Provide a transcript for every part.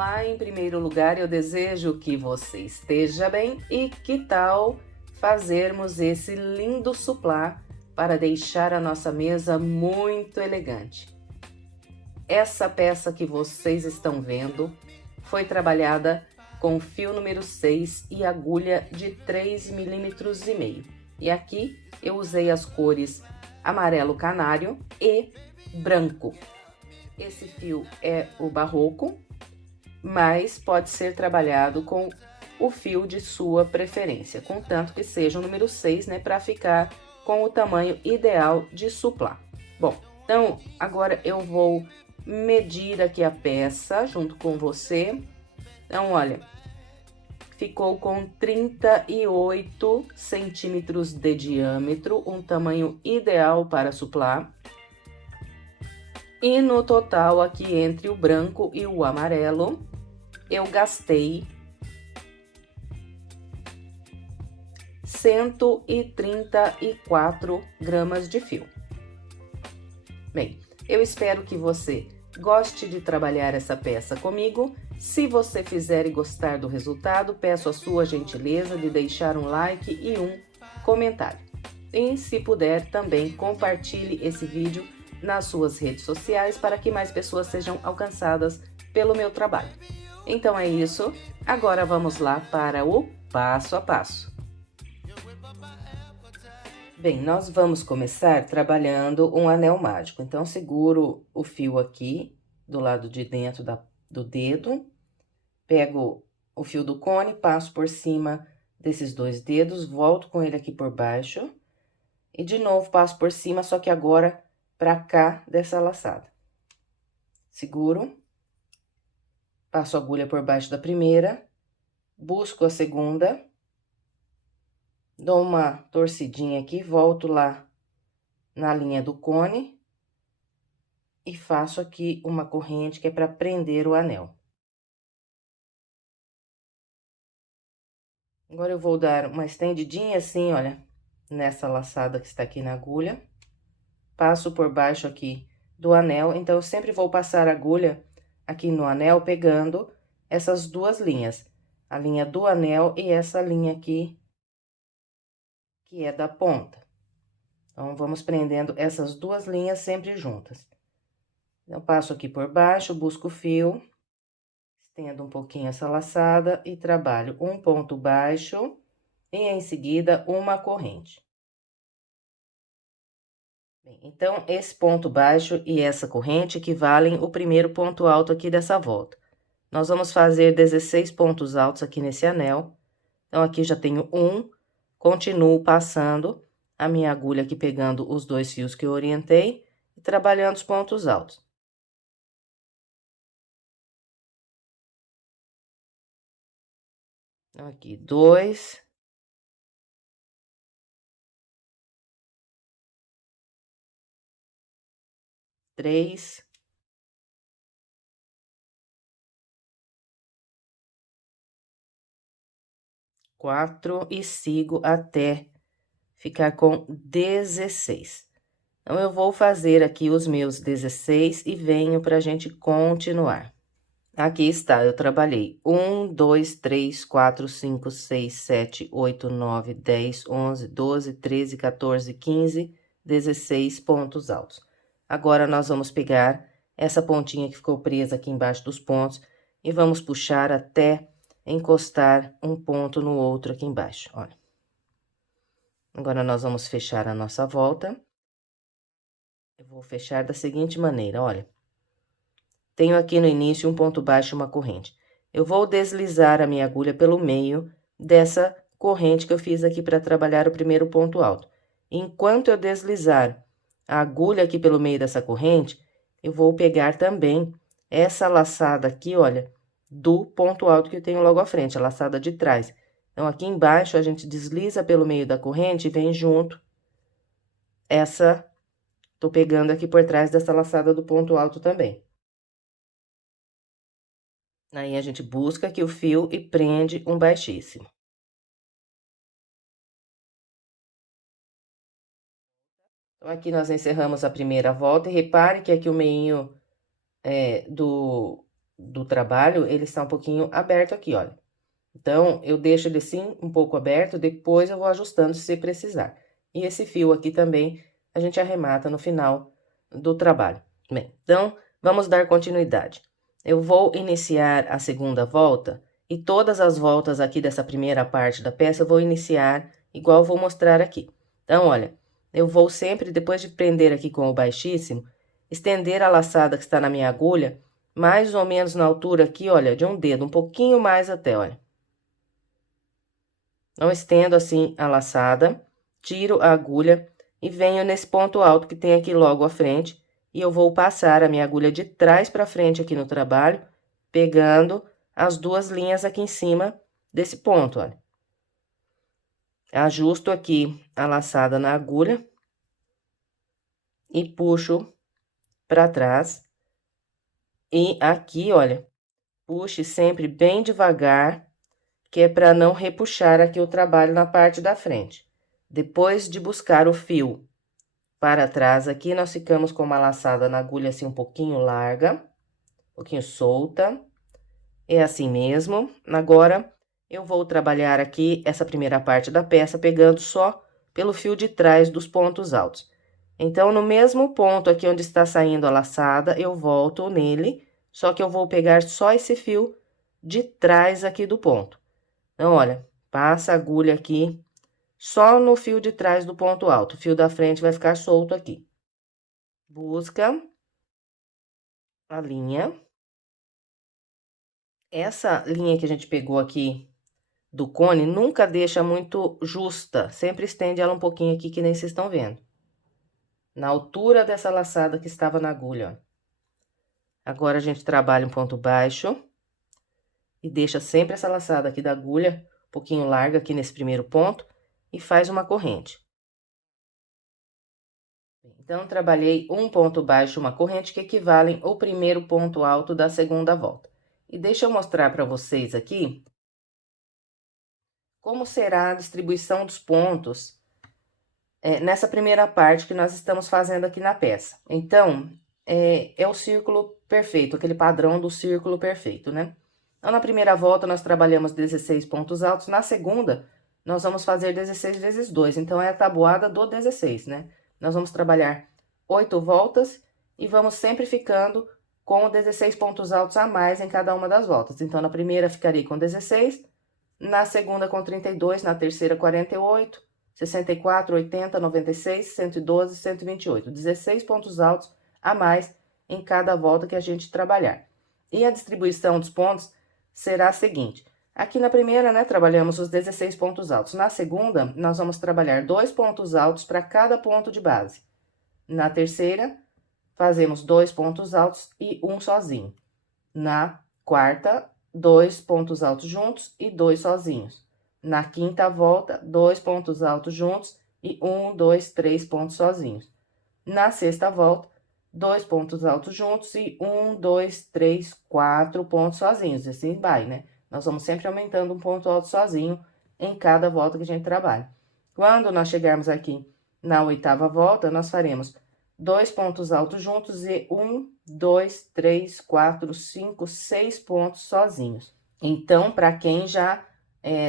Olá, em primeiro lugar eu desejo que você esteja bem e que tal fazermos esse lindo suplá para deixar a nossa mesa muito elegante. Essa peça que vocês estão vendo foi trabalhada com fio número 6 e agulha de 3,5 milímetros. E aqui eu usei as cores amarelo canário e branco. Esse fio é o barroco, mas pode ser trabalhado com o fio de sua preferência, contanto que seja o número 6, né, para ficar com o tamanho ideal de suplá. Bom, então agora eu vou medir aqui a peça junto com você. Então, olha, ficou com 38 centímetros de diâmetro, um tamanho ideal para suplá. E no total, aqui entre o branco e o amarelo, eu gastei 134 gramas de fio. Bem, eu espero que você goste de trabalhar essa peça comigo. Se você fizer e gostar do resultado, peço a sua gentileza de deixar um like e um comentário. E se puder, também compartilhe esse vídeo nas suas redes sociais para que mais pessoas sejam alcançadas pelo meu trabalho. Então é isso, agora vamos lá para o passo a passo. Bem, nós vamos começar trabalhando um anel mágico. Então, seguro o fio aqui do lado de dentro do dedo, pego o fio do cone, passo por cima desses dois dedos, volto com ele aqui por baixo e de novo passo por cima, só que agora para cá dessa laçada. Seguro, passo a agulha por baixo da primeira, busco a segunda, dou uma torcidinha aqui, volto lá na linha do cone e faço aqui uma corrente que é para prender o anel. Agora eu vou dar uma estendidinha assim, olha, nessa laçada que está aqui na agulha. Passo por baixo aqui do anel, então eu sempre vou passar a agulha aqui no anel, pegando essas duas linhas, a linha do anel e essa linha aqui, que é da ponta. Então, vamos prendendo essas duas linhas sempre juntas. Eu passo aqui por baixo, busco o fio, estendo um pouquinho essa laçada e trabalho um ponto baixo e em seguida uma corrente. Bem, então, esse ponto baixo e essa corrente equivalem o primeiro ponto alto aqui dessa volta. Nós vamos fazer 16 pontos altos aqui nesse anel. Então, aqui já tenho um, continuo passando a minha agulha aqui, pegando os dois fios que eu orientei e trabalhando os pontos altos. Então, aqui, 2. 3. 4 e sigo até ficar com 16. Então, eu vou fazer aqui os meus 16 e venho pra gente continuar. Aqui está, eu trabalhei 1, 2, 3, 4, 5, 6, 7, 8, 9, 10, 11, 12, 13, 14, 15, 16 pontos altos. Agora, nós vamos pegar essa pontinha que ficou presa aqui embaixo dos pontos e vamos puxar até encostar um ponto no outro aqui embaixo, olha. Agora, nós vamos fechar a nossa volta. Eu vou fechar da seguinte maneira, olha. Tenho aqui no início um ponto baixo e uma corrente. Eu vou deslizar a minha agulha pelo meio dessa corrente que eu fiz aqui para trabalhar o primeiro ponto alto. Enquanto eu deslizar a agulha aqui pelo meio dessa corrente, eu vou pegar também essa laçada aqui, olha, do ponto alto que eu tenho logo à frente, a laçada de trás. Então, aqui embaixo, a gente desliza pelo meio da corrente e vem junto essa... Tô pegando aqui por trás dessa laçada do ponto alto também. Aí, a gente busca aqui o fio e prende um baixíssimo. Então, aqui nós encerramos a primeira volta e repare que aqui o meinho do trabalho, ele está um pouquinho aberto aqui, olha. Então, eu deixo ele assim, um pouco aberto, depois eu vou ajustando se precisar. E esse fio aqui também, a gente arremata no final do trabalho. Bem, então, vamos dar continuidade. Eu vou iniciar a segunda volta, e todas as voltas aqui dessa primeira parte da peça eu vou iniciar igual eu vou mostrar aqui. Então, olha, eu vou sempre, depois de prender aqui com o baixíssimo, estender a laçada que está na minha agulha, mais ou menos na altura aqui, olha, de um dedo, um pouquinho mais até, olha. Não estendo assim a laçada, tiro a agulha e venho nesse ponto alto que tem aqui logo à frente, e eu vou passar a minha agulha de trás para frente aqui no trabalho, pegando as duas linhas aqui em cima desse ponto, olha. Ajusto aqui a laçada na agulha e puxo para trás. E aqui, olha, puxe sempre bem devagar, que é para não repuxar aqui o trabalho na parte da frente. Depois de buscar o fio para trás aqui, nós ficamos com uma laçada na agulha assim um pouquinho larga, um pouquinho solta. É assim mesmo. Agora, eu vou trabalhar aqui essa primeira parte da peça, pegando só pelo fio de trás dos pontos altos. Então, no mesmo ponto aqui onde está saindo a laçada, eu volto nele, só que eu vou pegar só esse fio de trás aqui do ponto. Então, olha, passa a agulha aqui só no fio de trás do ponto alto. O fio da frente vai ficar solto aqui. Busca a linha. Essa linha que a gente pegou aqui do cone nunca deixa muito justa, sempre estende ela um pouquinho aqui, que nem vocês estão vendo. Na altura dessa laçada que estava na agulha, ó. Agora, a gente trabalha um ponto baixo e deixa sempre essa laçada aqui da agulha um pouquinho larga aqui nesse primeiro ponto e faz uma corrente. Então, trabalhei um ponto baixo, uma corrente, que equivalem ao primeiro ponto alto da segunda volta. E deixa eu mostrar para vocês aqui como será a distribuição dos pontos nessa primeira parte que nós estamos fazendo aqui na peça. Então, é o círculo perfeito, aquele padrão do círculo perfeito, né? Então, na primeira volta, nós trabalhamos 16 pontos altos. Na segunda, nós vamos fazer 16 vezes 2. Então, é a tabuada do 16, né? Nós vamos trabalhar 8 voltas e vamos sempre ficando com 16 pontos altos a mais em cada uma das voltas. Então, na primeira, ficarei com 16, na segunda, com 32, na terceira, 48, 64, 80, 96, 112, 128. 16 pontos altos a mais em cada volta que a gente trabalhar. E a distribuição dos pontos será a seguinte: aqui na primeira, né, trabalhamos os 16 pontos altos. Na segunda, nós vamos trabalhar 2 pontos altos para cada ponto de base. Na terceira, fazemos 2 pontos altos e um sozinho. Na quarta, 2 pontos altos juntos e 2 sozinhos. Na quinta volta, 2 pontos altos juntos e 1, 2, 3 pontos sozinhos. Na sexta volta, 2 pontos altos juntos e 1, 2, 3, 4 pontos sozinhos. E assim vai, né? Nós vamos sempre aumentando um ponto alto sozinho em cada volta que a gente trabalha. Quando nós chegarmos aqui na oitava volta, nós faremos 2 pontos altos juntos e 1, 2, 3, 4, 5, 6 pontos sozinhos. Então, para quem já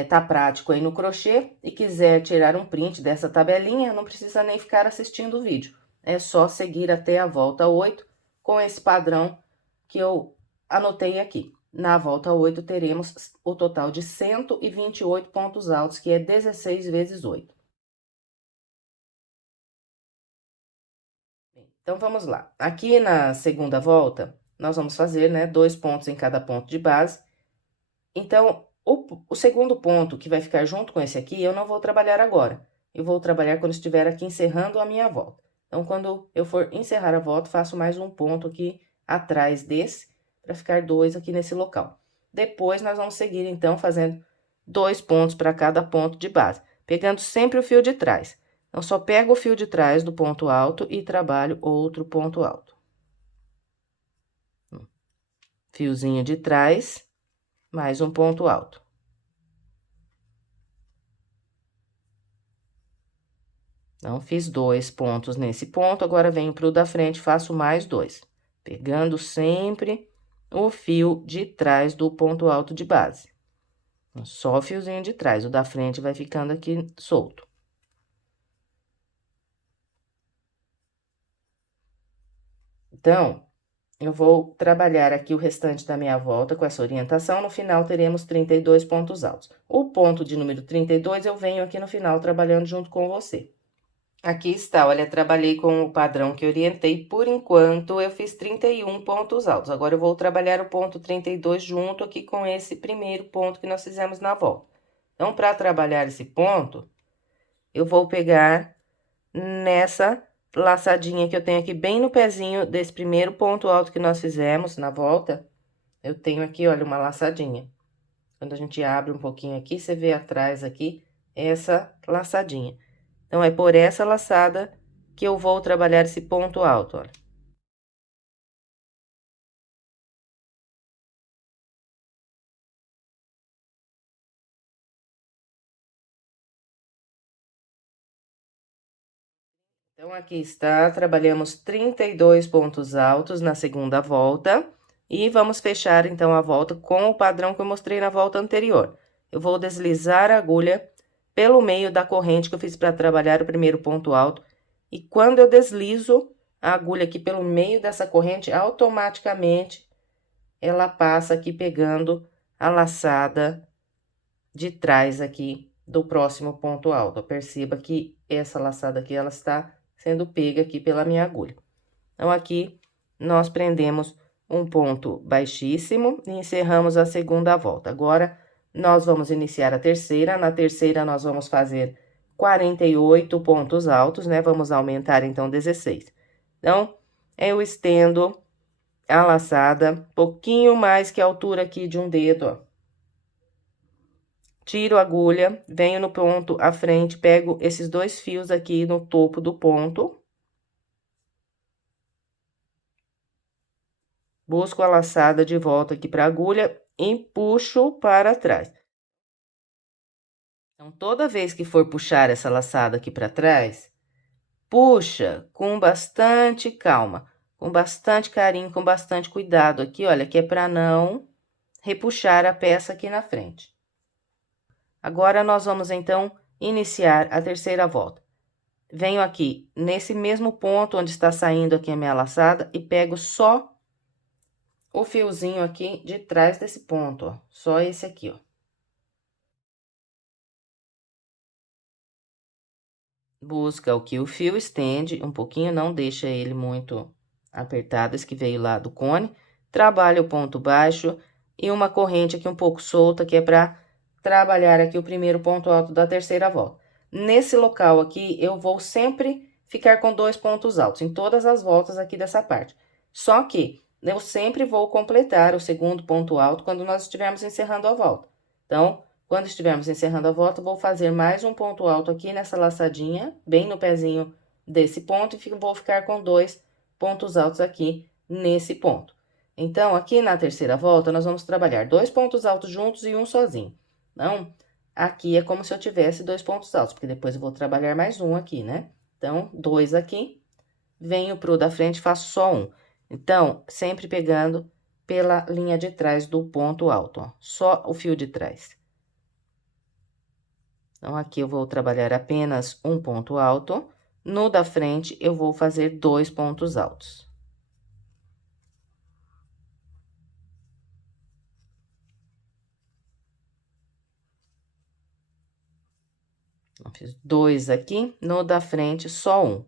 tá prático aí no crochê e quiser tirar um print dessa tabelinha, não precisa nem ficar assistindo o vídeo. É só seguir até a volta 8 com esse padrão que eu anotei aqui. Na volta 8, teremos o total de 128 pontos altos, que é 16 vezes 8. Então, vamos lá. Aqui na segunda volta, nós vamos fazer, né, 2 pontos em cada ponto de base. Então, o segundo ponto, que vai ficar junto com esse aqui, eu não vou trabalhar agora. Eu vou trabalhar quando estiver aqui encerrando a minha volta. Então, quando eu for encerrar a volta, faço mais um ponto aqui atrás desse, para ficar 2 aqui nesse local. Depois, nós vamos seguir, então, fazendo 2 pontos para cada ponto de base, pegando sempre o fio de trás. Então, só pego o fio de trás do ponto alto e trabalho outro ponto alto. Fiozinho de trás, mais um ponto alto. Então, fiz 2 pontos nesse ponto, agora venho pro da frente, faço mais 2. Pegando sempre o fio de trás do ponto alto de base. Só o fiozinho de trás, o da frente vai ficando aqui solto. Então, eu vou trabalhar aqui o restante da minha volta com essa orientação. No final, teremos 32 pontos altos. O ponto de número 32, eu venho aqui no final trabalhando junto com você. Aqui está, olha, trabalhei com o padrão que orientei. Por enquanto, eu fiz 31 pontos altos. Agora, eu vou trabalhar o ponto 32 junto aqui com esse primeiro ponto que nós fizemos na volta. Então, para trabalhar esse ponto, eu vou pegar nessa laçadinha que eu tenho aqui bem no pezinho desse primeiro ponto alto que nós fizemos na volta. Eu tenho aqui, olha, uma laçadinha. Quando a gente abre um pouquinho aqui, você vê atrás aqui essa laçadinha. Então, é por essa laçada que eu vou trabalhar esse ponto alto, olha. Então, aqui está, trabalhamos 32 pontos altos na segunda volta. E vamos fechar, então, a volta com o padrão que eu mostrei na volta anterior. Eu vou deslizar a agulha pelo meio da corrente que eu fiz para trabalhar o primeiro ponto alto. E quando eu deslizo a agulha aqui pelo meio dessa corrente, automaticamente ela passa aqui pegando a laçada de trás aqui do próximo ponto alto. Perceba que essa laçada aqui, ela está sendo pega aqui pela minha agulha. Então, aqui, nós prendemos um ponto baixíssimo e encerramos a segunda volta. Agora, nós vamos iniciar a terceira. Na terceira, nós vamos fazer 48 pontos altos, né? Vamos aumentar, então, 16. Então, eu estendo a laçada pouquinho mais que a altura aqui de um dedo, ó. Tiro a agulha, venho no ponto à frente, pego esses dois fios aqui no topo do ponto. Busco a laçada de volta aqui para a agulha e puxo para trás. Então, toda vez que for puxar essa laçada aqui para trás, puxa com bastante calma, com bastante carinho, com bastante cuidado aqui, olha, que é para não repuxar a peça aqui na frente. Agora, nós vamos, então, iniciar a terceira volta. Venho aqui nesse mesmo ponto onde está saindo aqui a minha laçada e pego só o fiozinho aqui de trás desse ponto, ó. Só esse aqui, ó. Busca o que o fio estende um pouquinho, não deixa ele muito apertado, esse que veio lá do cone. Trabalha o ponto baixo e uma corrente aqui um pouco solta, que é para trabalhar aqui o primeiro ponto alto da terceira volta. Nesse local aqui, eu vou sempre ficar com 2 pontos altos, em todas as voltas aqui dessa parte. Só que eu sempre vou completar o segundo ponto alto quando nós estivermos encerrando a volta. Então, quando estivermos encerrando a volta, vou fazer mais um ponto alto aqui nessa laçadinha, bem no pezinho desse ponto, e vou ficar com 2 pontos altos aqui nesse ponto. Então, aqui na terceira volta, nós vamos trabalhar 2 pontos altos juntos e um sozinho. Então, aqui é como se eu tivesse 2 pontos altos, porque depois eu vou trabalhar mais um aqui, né? Então, 2 aqui, venho pro da frente, faço só um. Então, sempre pegando pela linha de trás do ponto alto, ó, só o fio de trás. Então, aqui eu vou trabalhar apenas um ponto alto. No da frente, eu vou fazer 2 pontos altos. Então, fiz 2 aqui, no da frente, só um.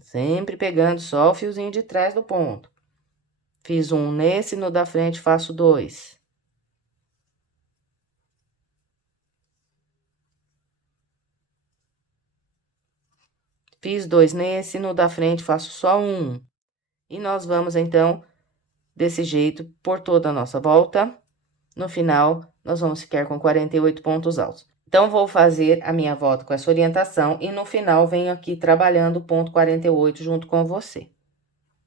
Sempre pegando só o fiozinho de trás do ponto. Fiz um nesse, no da frente, faço 2. Fiz 2 nesse, no da frente, faço só um. E nós vamos, então, desse jeito, por toda a nossa volta. No final, nós vamos ficar com 48 pontos altos. Então, vou fazer a minha volta com essa orientação e no final venho aqui trabalhando o ponto 48 junto com você.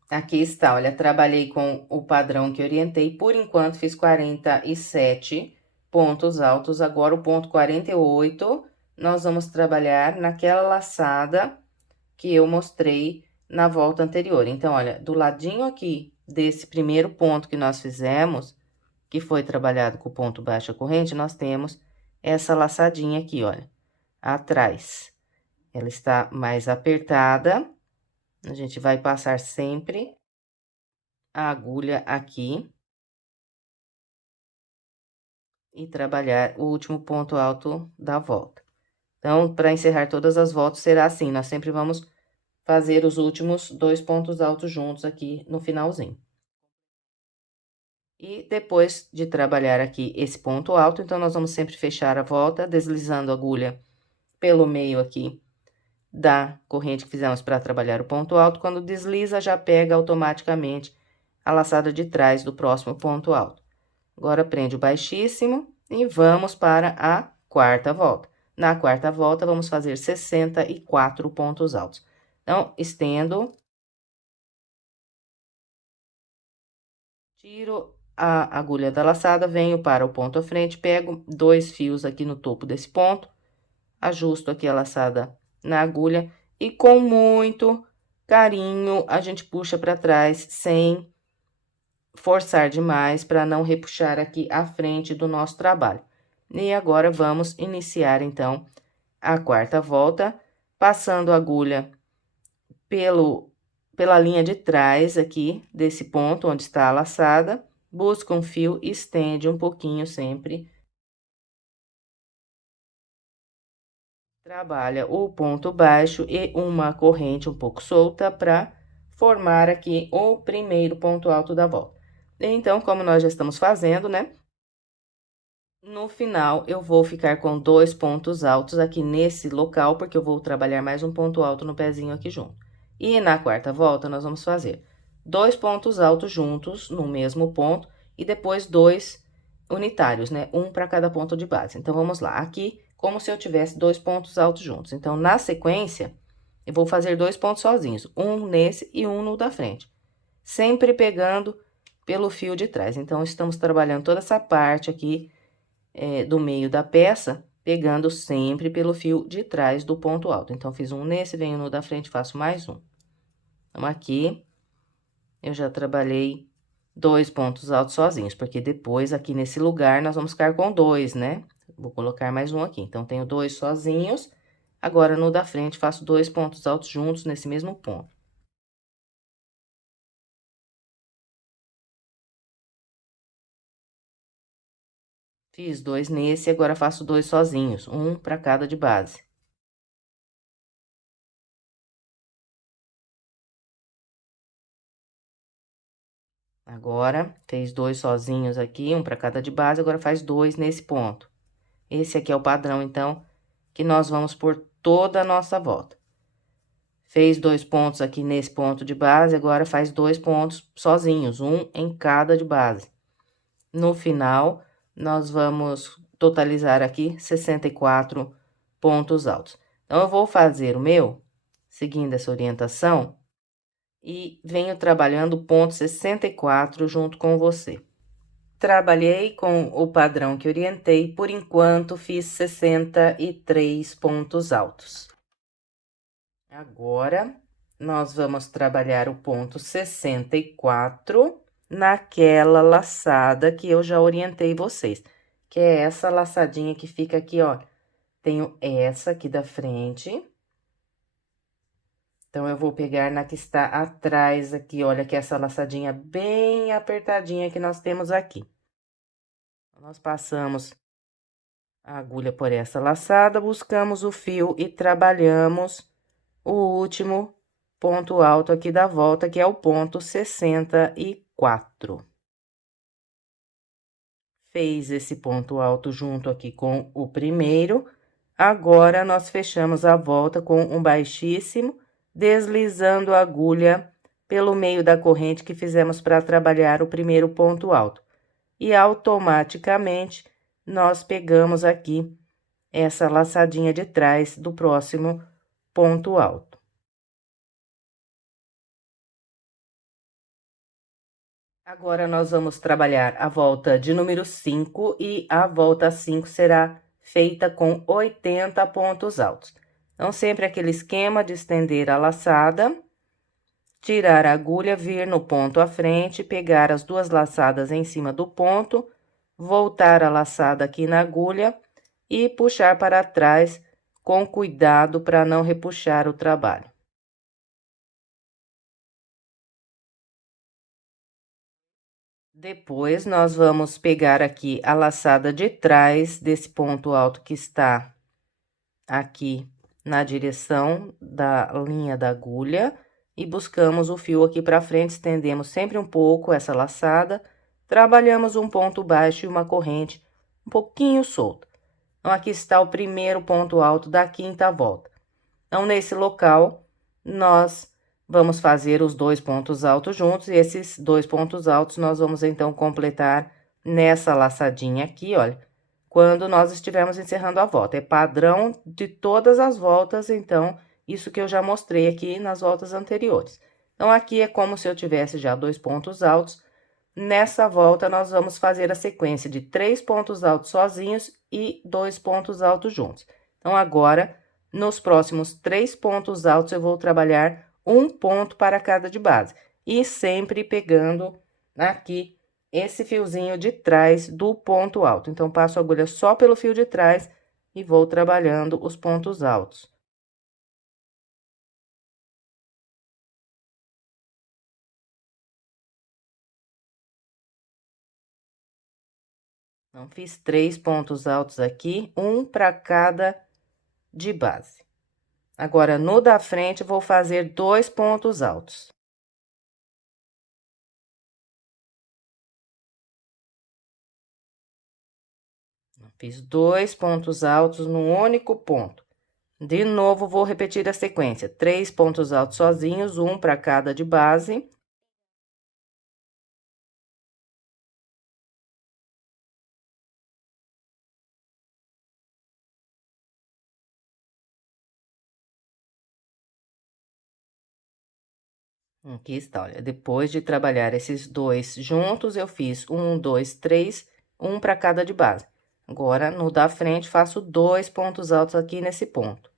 Aqui está, olha, trabalhei com o padrão que orientei, por enquanto fiz 47 pontos altos, agora o ponto 48, nós vamos trabalhar naquela laçada que eu mostrei na volta anterior. Então, olha, do ladinho aqui desse primeiro ponto que nós fizemos, que foi trabalhado com o ponto baixo corrente, nós temos essa laçadinha aqui, olha, atrás. Ela está mais apertada, a gente vai passar sempre a agulha aqui. E trabalhar o último ponto alto da volta. Então, para encerrar todas as voltas, será assim, nós sempre vamos fazer os últimos 2 pontos altos juntos aqui no finalzinho. E depois de trabalhar aqui esse ponto alto, então, nós vamos sempre fechar a volta, deslizando a agulha pelo meio aqui da corrente que fizemos para trabalhar o ponto alto. Quando desliza, já pega automaticamente a laçada de trás do próximo ponto alto. Agora, prende o baixíssimo e vamos para a quarta volta. Na quarta volta, vamos fazer 64 pontos altos. Então, estendo, tiro a agulha da laçada, venho para o ponto à frente, pego 2 fios aqui no topo desse ponto, ajusto aqui a laçada na agulha e com muito carinho a gente puxa para trás sem forçar demais para não repuxar aqui a frente do nosso trabalho. E agora vamos iniciar então a quarta volta, passando a agulha pela linha de trás aqui desse ponto onde está a laçada, busca um fio, estende um pouquinho sempre. Trabalha o ponto baixo e uma corrente um pouco solta para formar aqui o primeiro ponto alto da volta. Então, como nós já estamos fazendo, né? No final, eu vou ficar com 2 pontos altos aqui nesse local, porque eu vou trabalhar mais um ponto alto no pezinho aqui junto. E na quarta volta, nós vamos fazer 2 pontos altos juntos no mesmo ponto e depois 2 unitários, né? Um para cada ponto de base. Então, vamos lá. Aqui, como se eu tivesse 2 pontos altos juntos. Então, na sequência, eu vou fazer 2 pontos sozinhos, um nesse e um no da frente. Sempre pegando pelo fio de trás. Então, estamos trabalhando toda essa parte aqui do meio da peça, pegando sempre pelo fio de trás do ponto alto. Então, fiz um nesse, venho no da frente, faço mais um. Então, aqui, eu já trabalhei 2 pontos altos sozinhos, porque depois, aqui nesse lugar, nós vamos ficar com 2, né? Vou colocar mais um aqui. Então, tenho 2 sozinhos. Agora, no da frente, faço 2 pontos altos juntos nesse mesmo ponto. Fiz 2 nesse, agora faço 2 sozinhos, um para cada de base. Agora, fez 2 sozinhos aqui, um para cada de base, agora faz 2 nesse ponto. Esse aqui é o padrão, então, que nós vamos por toda a nossa volta. Fez 2 pontos aqui nesse ponto de base, agora faz 2 pontos sozinhos, um em cada de base. No final, nós vamos totalizar aqui 64 pontos altos. Então, eu vou fazer o meu, seguindo essa orientação, e venho trabalhando o ponto 64 junto com você. Trabalhei com o padrão que orientei, por enquanto fiz 63 pontos altos. Agora, nós vamos trabalhar o ponto 64 naquela laçada que eu já orientei vocês, que é essa laçadinha que fica aqui, ó. Tenho essa aqui da frente. Então, eu vou pegar na que está atrás aqui, olha, que é essa laçadinha bem apertadinha que nós temos aqui. Nós passamos a agulha por essa laçada, buscamos o fio e trabalhamos o último ponto alto aqui da volta, que é o ponto 64. Fez esse ponto alto junto aqui com o primeiro. Agora, nós fechamos a volta com um baixíssimo, deslizando a agulha pelo meio da corrente que fizemos para trabalhar o primeiro ponto alto. E automaticamente, nós pegamos aqui essa laçadinha de trás do próximo ponto alto. Agora, nós vamos trabalhar a volta de número 5 e a volta 5 será feita com 80 pontos altos. Então, sempre aquele esquema de estender a laçada, tirar a agulha, vir no ponto à frente, pegar as duas laçadas em cima do ponto, voltar a laçada aqui na agulha e puxar para trás com cuidado para não repuxar o trabalho. Depois, nós vamos pegar aqui a laçada de trás desse ponto alto que está aqui na direção da linha da agulha e buscamos o fio aqui para frente, estendemos sempre um pouco essa laçada, trabalhamos um ponto baixo e uma corrente um pouquinho solta. Então, aqui está o primeiro ponto alto da quinta volta. Então, nesse local, nós vamos fazer os dois pontos altos juntos, e esses dois pontos altos nós vamos, então, completar nessa laçadinha aqui, olha, quando nós estivermos encerrando a volta. É padrão de todas as voltas, então, isso que eu já mostrei aqui nas voltas anteriores. Então, aqui é como se eu tivesse já dois pontos altos. Nessa volta, nós vamos fazer a sequência de 3 pontos altos sozinhos e 2 pontos altos juntos. Então, agora, nos próximos 3 pontos altos, eu vou trabalhar um ponto para cada de base. E sempre pegando aqui esse fiozinho de trás do ponto alto. Então, passo a agulha só pelo fio de trás e vou trabalhando os pontos altos. Então, fiz 3 pontos altos aqui, um para cada de base. Agora, no da frente, vou fazer 2 pontos altos. Fiz 2 pontos altos num único ponto. De novo, vou repetir a sequência: 3 pontos altos sozinhos, um para cada de base. Aqui está, olha, depois de trabalhar esses dois juntos, eu fiz 1, 2, 3, um para cada de base. Agora, no da frente, faço 2 pontos altos aqui nesse ponto.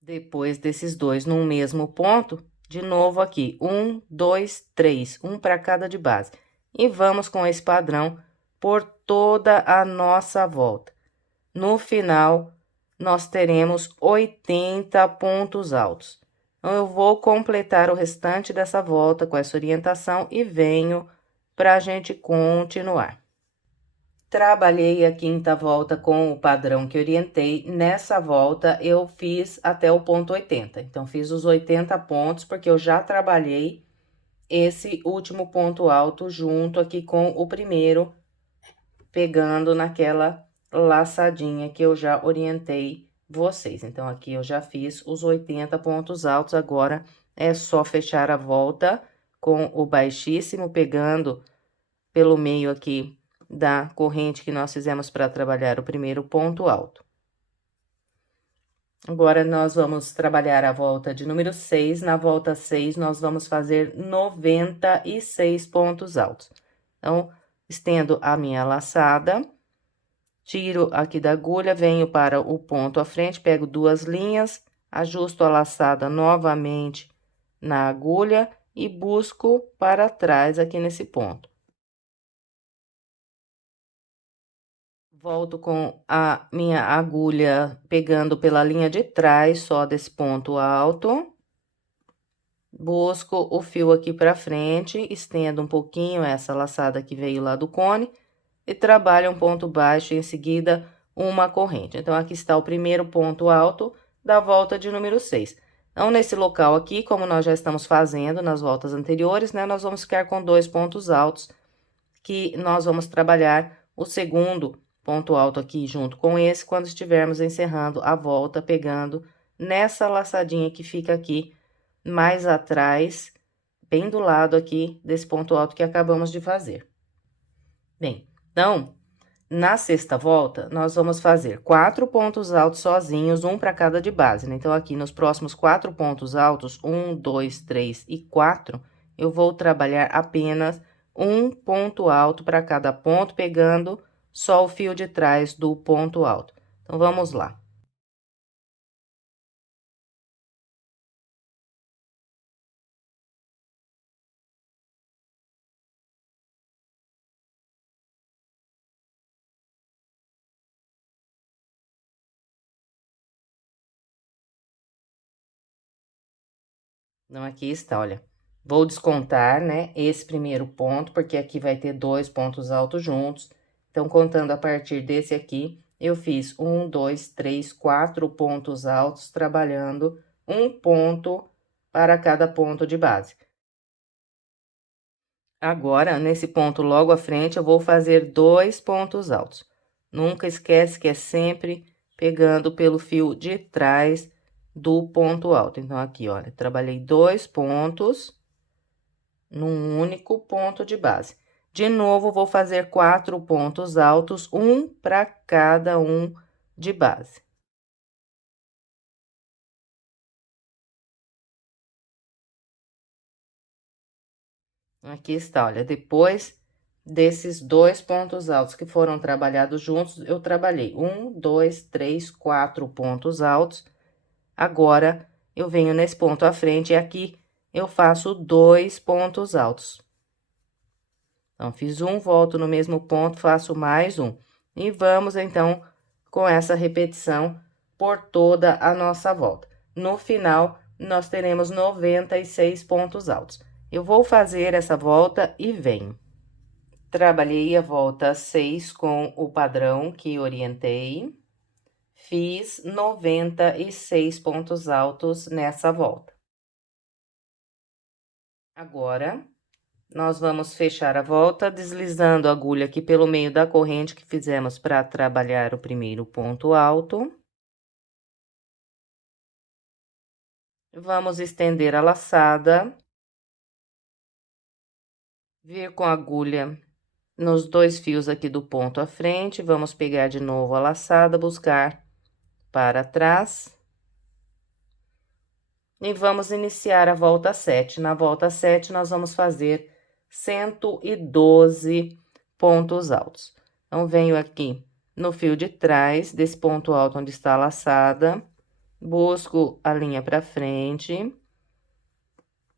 Depois desses dois num mesmo ponto, de novo aqui, 1, 2, 3, um para cada de base. E vamos com esse padrão por toda a nossa volta. No final, nós teremos 80 pontos altos. Então, eu vou completar o restante dessa volta com essa orientação e venho para a gente continuar. Trabalhei a quinta volta com o padrão que orientei. Nessa volta, eu fiz até o ponto 80. Então, fiz os 80 pontos, porque eu já trabalhei esse último ponto alto junto aqui com o primeiro, pegando naquela laçadinha que eu já orientei vocês. Então, aqui eu já fiz os 80 pontos altos, agora é só fechar a volta com o baixíssimo, pegando pelo meio aqui da corrente que nós fizemos para trabalhar o primeiro ponto alto. Agora, nós vamos trabalhar a volta de número 6. Na volta 6, nós vamos fazer 96 pontos altos. Então, estendo a minha laçada, tiro aqui da agulha, venho para o ponto à frente, pego duas linhas, ajusto a laçada novamente na agulha e busco para trás aqui nesse ponto. Volto com a minha agulha pegando pela linha de trás, só desse ponto alto. Busco o fio aqui pra frente, estendo um pouquinho essa laçada que veio lá do cone e trabalho um ponto baixo e em seguida uma corrente. Então, aqui está o primeiro ponto alto da volta de número 6. Então, nesse local aqui, como nós já estamos fazendo nas voltas anteriores, né, nós vamos ficar com 2 pontos altos, que nós vamos trabalhar o segundo ponto alto aqui junto com esse, quando estivermos encerrando a volta, pegando nessa laçadinha que fica aqui mais atrás, bem do lado aqui desse ponto alto que acabamos de fazer. Bem, então, na sexta volta, nós vamos fazer 4 pontos altos sozinhos, um para cada de base, né? Então, aqui nos próximos 4 pontos altos, 1, 2, 3 e 4, eu vou trabalhar apenas um ponto alto para cada ponto, pegando só o fio de trás do ponto alto. Então, vamos lá. Então, aqui está, olha. Vou descontar, né, esse primeiro ponto, porque aqui vai ter 2 pontos altos juntos. Então, contando a partir desse aqui, eu fiz 1, 2, 3, 4 pontos altos, trabalhando um ponto para cada ponto de base. Agora, nesse ponto logo à frente, eu vou fazer 2 pontos altos. Nunca esquece que é sempre pegando pelo fio de trás do ponto alto. Então, aqui, olha, trabalhei 2 pontos num único ponto de base. De novo, vou fazer 4 pontos altos, um para cada um de base. Aqui está, olha, depois desses 2 pontos altos que foram trabalhados juntos, eu trabalhei 1, 2, 3, 4 pontos altos. Agora, eu venho nesse ponto à frente e aqui eu faço 2 pontos altos. Então, fiz um, volto no mesmo ponto, faço mais um. E vamos, então, com essa repetição por toda a nossa volta. No final, nós teremos 96 pontos altos. Eu vou fazer essa volta e venho. Trabalhei a volta 6 com o padrão que orientei. Fiz 96 pontos altos nessa volta. Agora, nós vamos fechar a volta deslizando a agulha aqui pelo meio da corrente que fizemos para trabalhar o primeiro ponto alto. Vamos estender a laçada. Vir com a agulha nos 2 fios aqui do ponto à frente, vamos pegar de novo a laçada, buscar para trás. E vamos iniciar a volta 7. Na volta 7, nós vamos fazer 112 pontos altos. Então, venho aqui no fio de trás desse ponto alto onde está a laçada, busco a linha para frente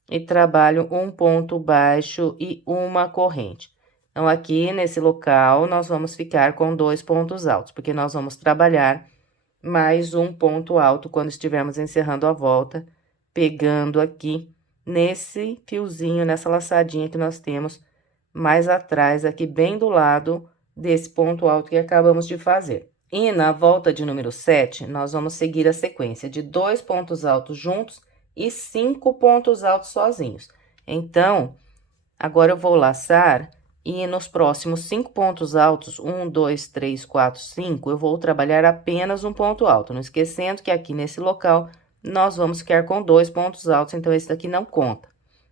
e trabalho um ponto baixo e uma corrente. Então, aqui nesse local, nós vamos ficar com 2 pontos altos, porque nós vamos trabalhar mais um ponto alto quando estivermos encerrando a volta, pegando aqui nesse fiozinho, nessa laçadinha que nós temos mais atrás, aqui bem do lado desse ponto alto que acabamos de fazer. E na volta de número 7, nós vamos seguir a sequência de 2 pontos altos juntos e 5 pontos altos sozinhos. Então, agora eu vou laçar e nos próximos 5 pontos altos, 1, 2, 3, 4, 5, eu vou trabalhar apenas um ponto alto. Não esquecendo que aqui nesse local, nós vamos ficar com 2 pontos altos, então esse daqui não conta.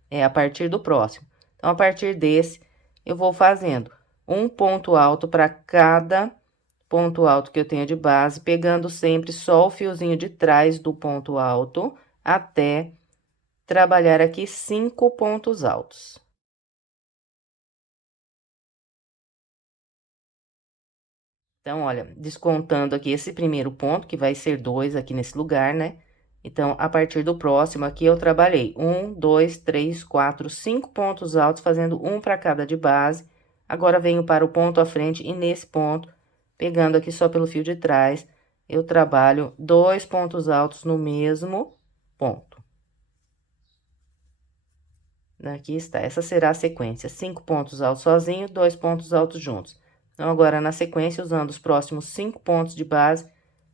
É a partir do próximo. Então, a partir desse, eu vou fazendo um ponto alto para cada ponto alto que eu tenho de base, pegando sempre só o fiozinho de trás do ponto alto, até trabalhar aqui 5 pontos altos. Então, olha, descontando aqui esse primeiro ponto, que vai ser 2 aqui nesse lugar, né? Então, a partir do próximo aqui, eu trabalhei 1, 2, 3, 4, 5 pontos altos, fazendo um para cada de base. Agora, venho para o ponto à frente e nesse ponto, pegando aqui só pelo fio de trás, eu trabalho 2 pontos altos no mesmo ponto. Aqui está, essa será a sequência, 5 pontos altos sozinho, 2 pontos altos juntos. Então, agora, na sequência, usando os próximos 5 pontos de base,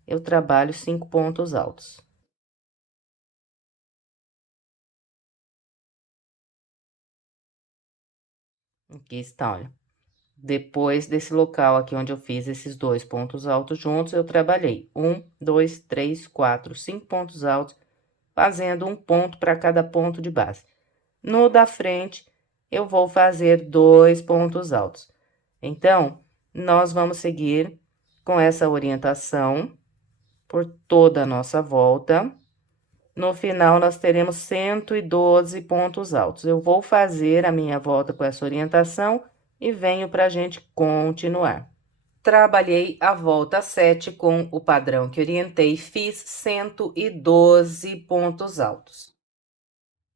eu trabalho 5 pontos altos. Aqui está, olha. Depois desse local aqui onde eu fiz esses 2 pontos altos juntos, eu trabalhei 1, 2, 3, 4, 5 pontos altos, fazendo um ponto para cada ponto de base. No da frente, eu vou fazer 2 pontos altos. Então, nós vamos seguir com essa orientação por toda a nossa volta. No final, nós teremos 112 pontos altos. Eu vou fazer a minha volta com essa orientação e venho para a gente continuar. trabalhei a volta 7 com o padrão que orientei, fiz 112 pontos altos.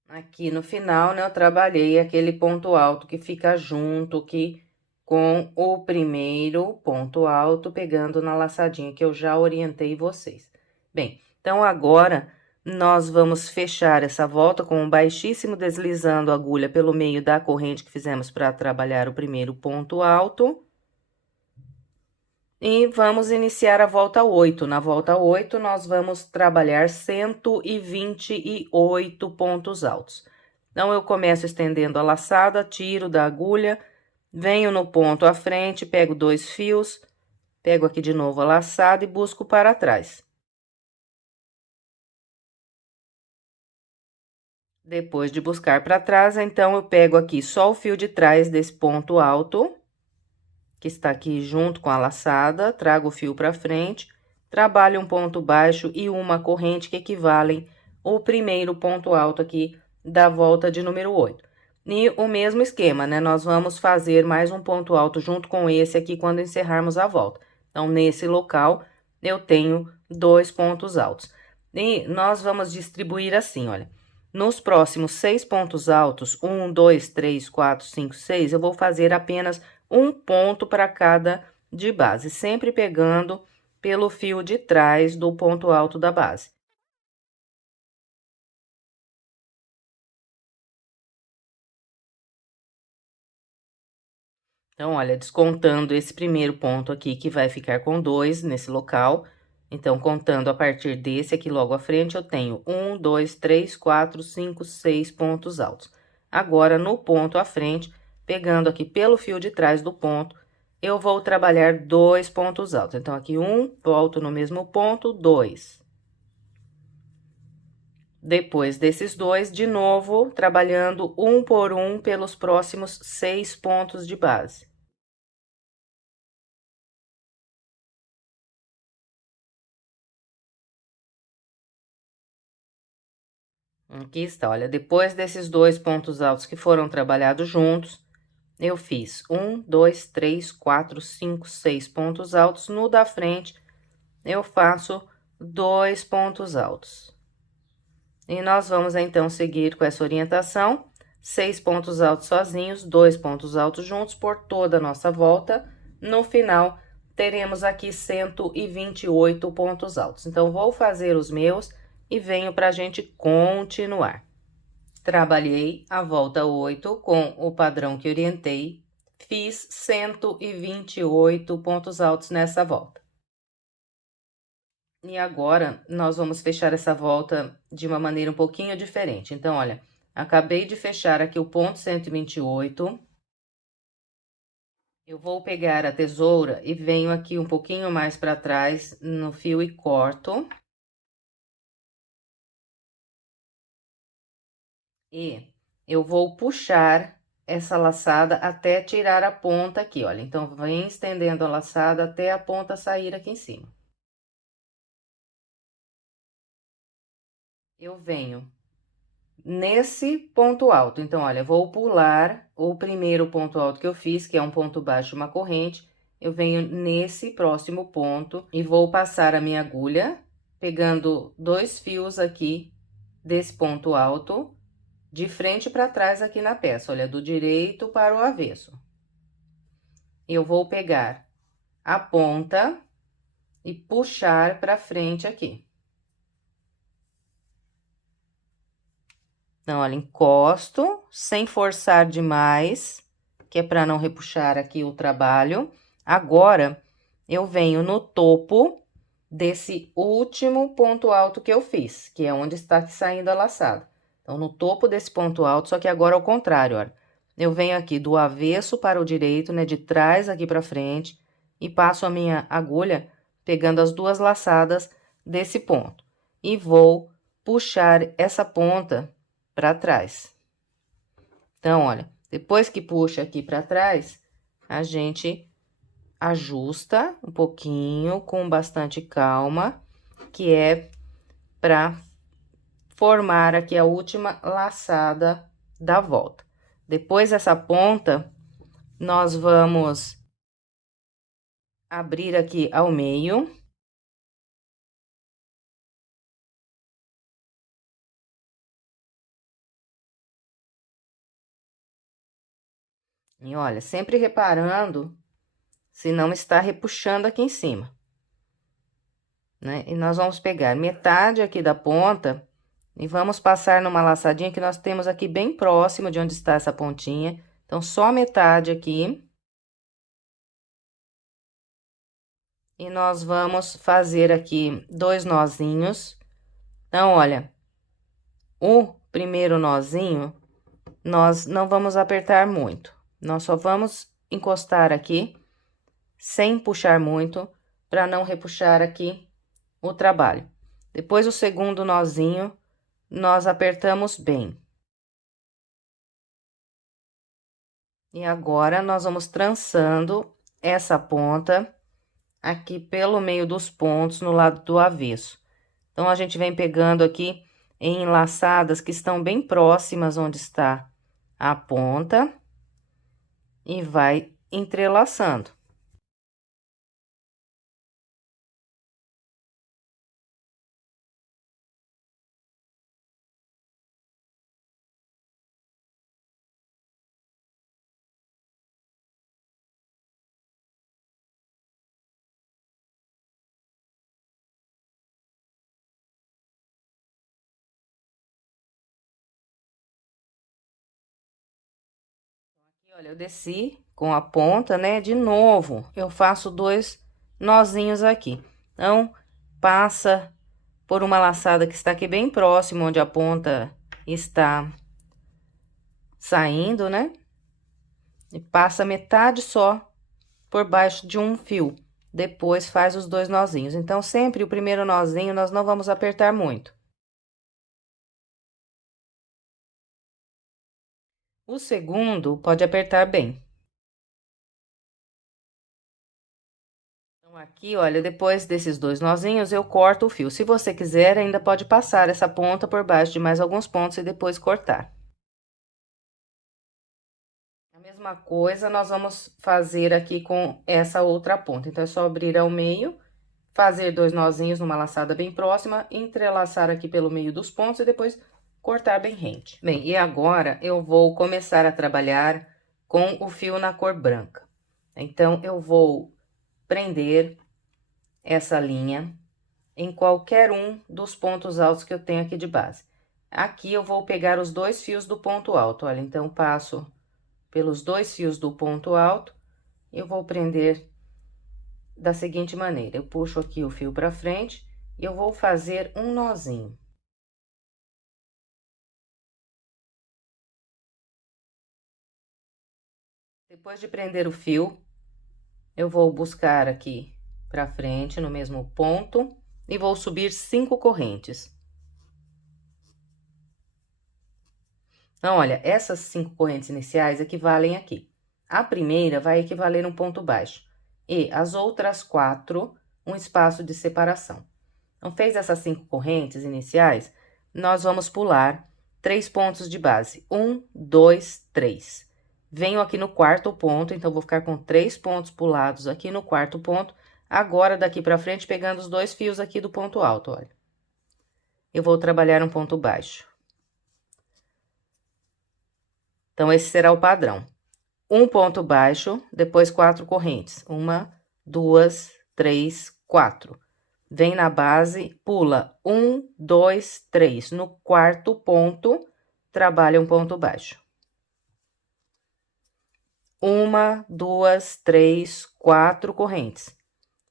Aqui no final, né, eu trabalhei aquele ponto alto que fica junto aqui com o primeiro ponto alto, pegando na laçadinha que eu já orientei vocês. Bem, então agora nós vamos fechar essa volta com um baixíssimo, deslizando a agulha pelo meio da corrente que fizemos para trabalhar o primeiro ponto alto. E vamos iniciar a volta 8. Na volta 8, nós vamos trabalhar 128 pontos altos. Então, eu começo estendendo a laçada, tiro da agulha, venho no ponto à frente, pego 2 fios, pego aqui de novo a laçada e busco para trás. Depois de buscar para trás, então, eu pego aqui só o fio de trás desse ponto alto, que está aqui junto com a laçada, trago o fio para frente, trabalho um ponto baixo e uma corrente que equivalem ao primeiro ponto alto aqui da volta de número 8. E o mesmo esquema, né? Nós vamos fazer mais um ponto alto junto com esse aqui quando encerrarmos a volta. Então, nesse local, eu tenho 2 pontos altos. E nós vamos distribuir assim, olha. Nos próximos 6 pontos altos, 1, 2, 3, 4, 5, 6, eu vou fazer apenas um ponto para cada de base, sempre pegando pelo fio de trás do ponto alto da base. Então, olha, descontando esse primeiro ponto aqui, que vai ficar com 2 nesse local. Então, contando a partir desse aqui logo à frente, eu tenho 1, 2, 3, 4, 5, 6 pontos altos. Agora, no ponto à frente, pegando aqui pelo fio de trás do ponto, eu vou trabalhar 2 pontos altos. Então, aqui 1, volto no mesmo ponto, 2. Depois desses 2, de novo, trabalhando um por um pelos próximos 6 pontos de base. Aqui está, olha, depois desses 2 pontos altos que foram trabalhados juntos, eu fiz 1, 2, 3, 4, 5, 6 pontos altos. No da frente, eu faço 2 pontos altos. E nós vamos, então, seguir com essa orientação, 6 pontos altos sozinhos, 2 pontos altos juntos por toda a nossa volta. No final, teremos aqui 128 pontos altos. Então, vou fazer os meus e venho para a gente continuar. Trabalhei a volta 8 com o padrão que orientei, fiz 128 pontos altos nessa volta. E agora, nós vamos fechar essa volta de uma maneira um pouquinho diferente. Então, olha, acabei de fechar aqui o ponto 128. Eu vou pegar a tesoura e venho aqui um pouquinho mais para trás no fio e corto. E eu vou puxar essa laçada até tirar a ponta aqui, olha. Então, vem estendendo a laçada até a ponta sair aqui em cima. Eu venho nesse ponto alto. Então, olha, vou pular o primeiro ponto alto que eu fiz, que é um ponto baixo, uma corrente. Eu venho nesse próximo ponto e vou passar a minha agulha, pegando 2 fios aqui desse ponto alto, de frente para trás aqui na peça, olha, do direito para o avesso. Eu vou pegar a ponta e puxar para frente aqui. Então, olha, encosto, sem forçar demais, que é para não repuxar aqui o trabalho. Agora, eu venho no topo desse último ponto alto que eu fiz, que é onde está saindo a laçada. Então, no topo desse ponto alto, só que agora ao contrário, olha. Eu venho aqui do avesso para o direito, né, de trás aqui para frente, e passo a minha agulha pegando as 2 laçadas desse ponto. E vou puxar essa ponta para trás. Então, olha, depois que puxa aqui para trás, a gente ajusta um pouquinho com bastante calma, que é para formar aqui a última laçada da volta. Depois dessa ponta, nós vamos abrir aqui ao meio. E olha, sempre reparando se não está repuxando aqui em cima, né? E nós vamos pegar metade aqui da ponta e vamos passar numa laçadinha que nós temos aqui bem próximo de onde está essa pontinha. Então, só metade aqui. E nós vamos fazer aqui 2 nozinhos. Então, olha, o primeiro nozinho, nós não vamos apertar muito. Nós só vamos encostar aqui, sem puxar muito, para não repuxar aqui o trabalho. Depois, o segundo nozinho, nós apertamos bem. E agora, nós vamos trançando essa ponta aqui pelo meio dos pontos no lado do avesso. Então, a gente vem pegando aqui em laçadas que estão bem próximas onde está a ponta e vai entrelaçando. Olha, eu desci com a ponta, né? De novo, eu faço 2 nozinhos aqui. Então, passa por uma laçada que está aqui bem próximo, onde a ponta está saindo, né? E passa metade só por baixo de um fio. Depois, faz os 2 nozinhos. Então, sempre o primeiro nozinho, nós não vamos apertar muito. O segundo, pode apertar bem. Então, aqui, olha, depois desses 2 nozinhos, eu corto o fio. Se você quiser, ainda pode passar essa ponta por baixo de mais alguns pontos e depois cortar. A mesma coisa, nós vamos fazer aqui com essa outra ponta. Então, é só abrir ao meio, fazer 2 nozinhos numa laçada bem próxima, entrelaçar aqui pelo meio dos pontos e depois cortar bem rente. Bem, e agora, eu vou começar a trabalhar com o fio na cor branca. Então, eu vou prender essa linha em qualquer um dos pontos altos que eu tenho aqui de base. Aqui, eu vou pegar os 2 fios do ponto alto, olha, então, passo pelos 2 fios do ponto alto, eu vou prender da seguinte maneira, eu puxo aqui o fio pra frente e eu vou fazer um nozinho. Depois de prender o fio, eu vou buscar aqui pra frente, no mesmo ponto, e vou subir 5 correntes. Então, olha, essas 5 correntes iniciais equivalem aqui. A primeira vai equivaler um ponto baixo, e as outras 4, um espaço de separação. Então, fez essas 5 correntes iniciais, nós vamos pular 3 pontos de base. 1, 2, 3. Venho aqui no quarto ponto, então, vou ficar com 3 pontos pulados aqui no quarto ponto. Agora, daqui pra frente, pegando os 2 fios aqui do ponto alto, olha. Eu vou trabalhar um ponto baixo. Então, esse será o padrão. Um ponto baixo, depois 4 correntes. 1, 2, 3, 4. Vem na base, pula 1, 2, 3. No quarto ponto, trabalha um ponto baixo. 1, 2, 3, 4 correntes.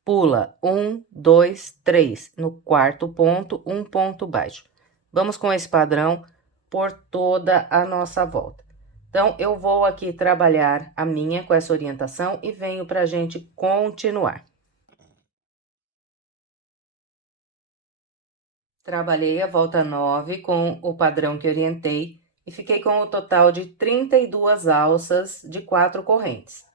Pula 1, 2, 3. No quarto ponto, um ponto baixo. Vamos com esse padrão por toda a nossa volta. Então, eu vou aqui trabalhar a minha com essa orientação e venho pra gente continuar. Trabalhei a volta 9 com o padrão que orientei e fiquei com o total de 32 alças de 4 correntes.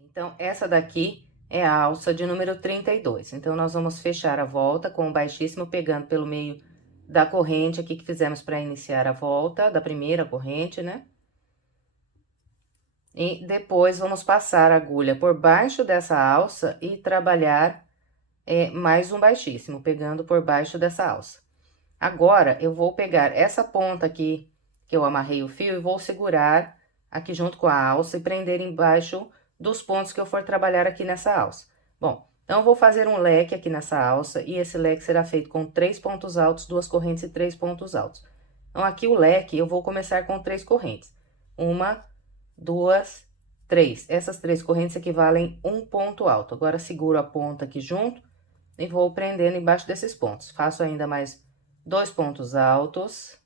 Então, essa daqui é a alça de número 32. Então, nós vamos fechar a volta com o baixíssimo, pegando pelo meio da corrente aqui que fizemos para iniciar a volta, da primeira corrente, né? E depois, vamos passar a agulha por baixo dessa alça e trabalhar mais um baixíssimo, pegando por baixo dessa alça. Agora, eu vou pegar essa ponta aqui, que eu amarrei o fio, e vou segurar aqui junto com a alça e prender embaixo dos pontos que eu for trabalhar aqui nessa alça. Bom, então, eu vou fazer um leque aqui nessa alça, e esse leque será feito com 3 pontos altos, 2 correntes e 3 pontos altos. Então, aqui o leque, eu vou começar com 3 correntes. 1, 2, 3. Essas 3 correntes equivalem a um ponto alto. Agora, seguro a ponta aqui junto e vou prendendo embaixo desses pontos. Faço ainda mais 2 pontos altos.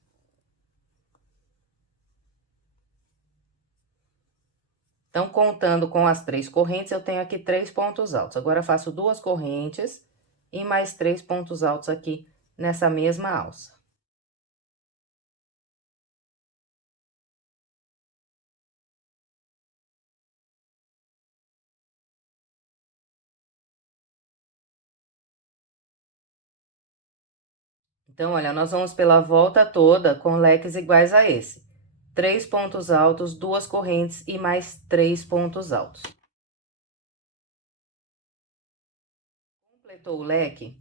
Então, contando com as 3 correntes, eu tenho aqui 3 pontos altos. Agora, faço 2 correntes e mais 3 pontos altos aqui nessa mesma alça. Então, olha, nós vamos pela volta toda com leques iguais a esse. 3 pontos altos, 2 correntes e mais 3 pontos altos. Completou o leque,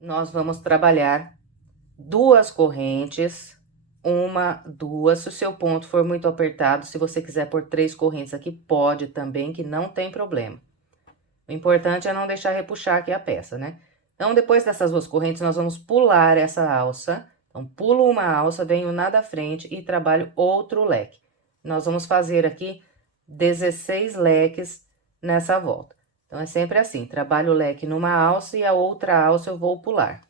nós vamos trabalhar 2 correntes, 1, 2, se o seu ponto for muito apertado, se você quiser pôr 3 correntes aqui, pode também, que não tem problema. O importante é não deixar repuxar aqui a peça, né? Então, depois dessas 2 correntes, nós vamos pular essa alça. Então, pulo uma alça, venho na da frente e trabalho outro leque. Nós vamos fazer aqui 16 leques nessa volta. Então, é sempre assim, trabalho o leque numa alça e a outra alça eu vou pular.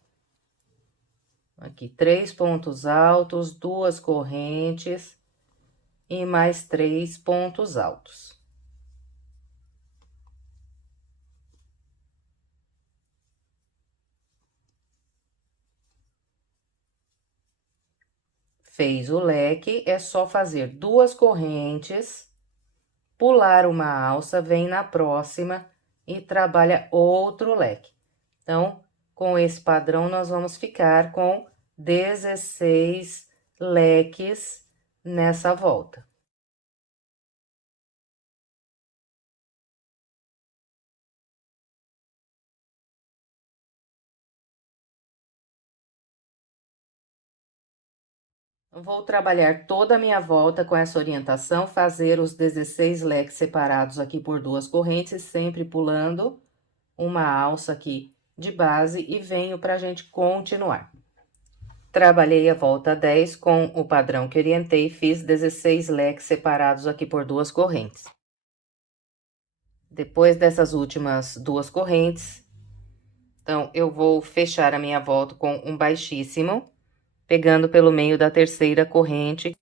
Aqui, 3 pontos altos, 2 correntes e mais 3 pontos altos. Fez o leque, é só fazer 2 correntes, pular uma alça, vem na próxima e trabalha outro leque. Então, com esse padrão, nós vamos ficar com 16 leques nessa volta. Vou trabalhar toda a minha volta com essa orientação, fazer os 16 leques separados aqui por 2 correntes, sempre pulando uma alça aqui de base e venho pra gente continuar. Trabalhei a volta 10 com o padrão que orientei, fiz 16 leques separados aqui por 2 correntes. Depois dessas últimas 2 correntes, então, eu vou fechar a minha volta com um baixíssimo, pegando pelo meio da terceira corrente.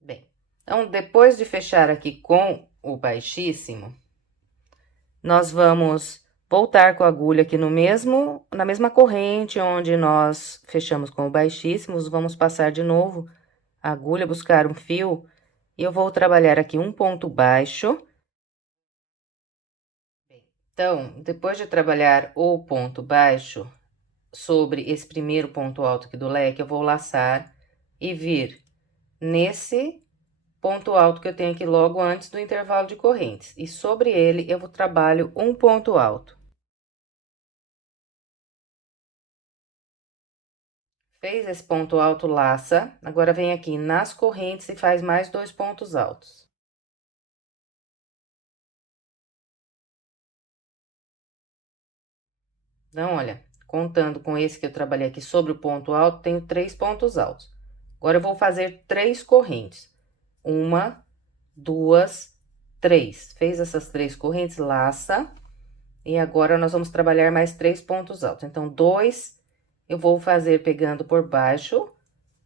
Bem, então, depois de fechar aqui com o baixíssimo, nós vamos voltar com a agulha aqui na mesma corrente onde nós fechamos com o baixíssimo, vamos passar de novo a agulha, buscar um fio, e eu vou trabalhar aqui um ponto baixo. Então, depois de trabalhar o ponto baixo sobre esse primeiro ponto alto aqui do leque, eu vou laçar e vir nesse ponto alto que eu tenho aqui logo antes do intervalo de correntes. E sobre ele, eu trabalho um ponto alto. Fez esse ponto alto, laça. Agora, vem aqui nas correntes e faz mais 2 pontos altos. Então, olha, contando com esse que eu trabalhei aqui sobre o ponto alto, tenho 3 pontos altos. Agora, eu vou fazer 3 correntes. 1, 2, 3. Fez essas 3 correntes, laça. E agora, nós vamos trabalhar mais 3 pontos altos. Então, 2 eu vou fazer pegando por baixo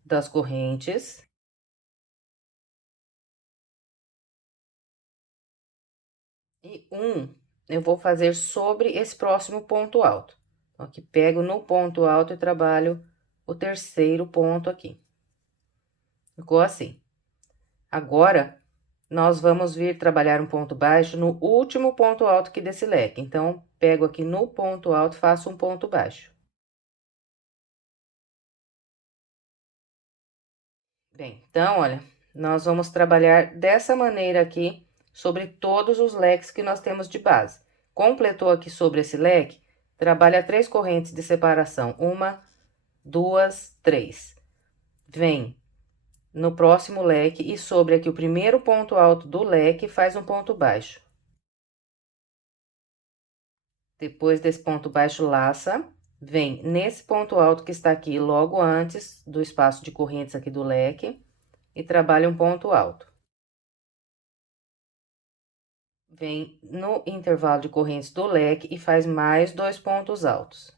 das correntes. E 1 eu vou fazer sobre esse próximo ponto alto. Então, aqui, pego no ponto alto e trabalho o terceiro ponto aqui. Ficou assim. Agora, nós vamos vir trabalhar um ponto baixo no último ponto alto aqui desse leque. Então, pego aqui no ponto alto, faço um ponto baixo. Bem, então, olha, nós vamos trabalhar dessa maneira aqui sobre todos os leques que nós temos de base. Completou aqui sobre esse leque, trabalha 3 correntes de separação. 1, 2, 3. Vem no próximo leque e sobre aqui o primeiro ponto alto do leque, faz um ponto baixo. Depois desse ponto baixo, laça, vem nesse ponto alto que está aqui logo antes do espaço de correntes aqui do leque e trabalha um ponto alto. Vem no intervalo de correntes do leque e faz mais 2 pontos altos.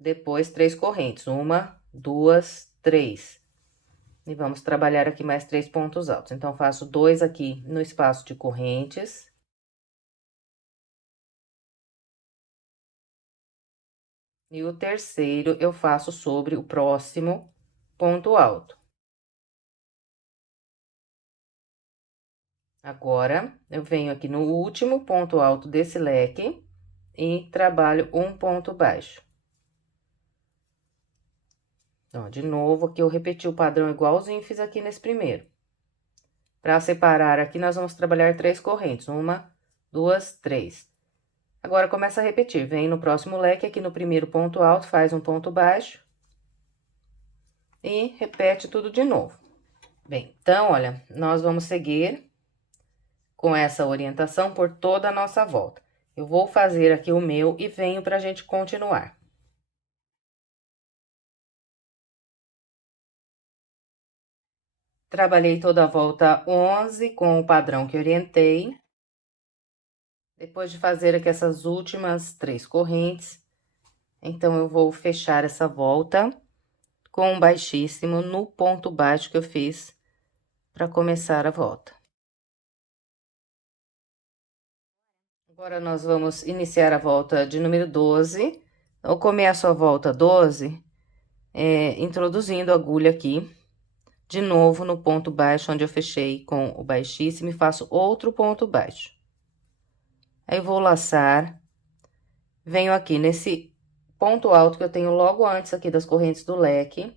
Depois, 3 correntes, 1, 2, 3. E vamos trabalhar aqui mais 3 pontos altos. Então, faço 2 aqui no espaço de correntes. E o terceiro eu faço sobre o próximo ponto alto. Agora, eu venho aqui no último ponto alto desse leque e trabalho um ponto baixo. Ó, de novo, aqui eu repeti o padrão igualzinho fiz aqui nesse primeiro. Para separar aqui, nós vamos trabalhar 3 correntes. 1, 2, 3. Agora, começa a repetir. Vem no próximo leque, aqui no primeiro ponto alto, faz um ponto baixo. E repete tudo de novo. Bem, então, olha, nós vamos seguir com essa orientação por toda a nossa volta. Eu vou fazer aqui o meu e venho pra gente continuar. Trabalhei toda a volta 11 com o padrão que orientei. Depois de fazer aqui essas últimas 3 correntes, então, eu vou fechar essa volta com um baixíssimo no ponto baixo que eu fiz para começar a volta. Agora, nós vamos iniciar a volta de número 12. Eu começo a volta 12, introduzindo a agulha aqui, de novo no ponto baixo, onde eu fechei com o baixíssimo, e faço outro ponto baixo. Aí, vou laçar, venho aqui nesse ponto alto que eu tenho logo antes aqui das correntes do leque,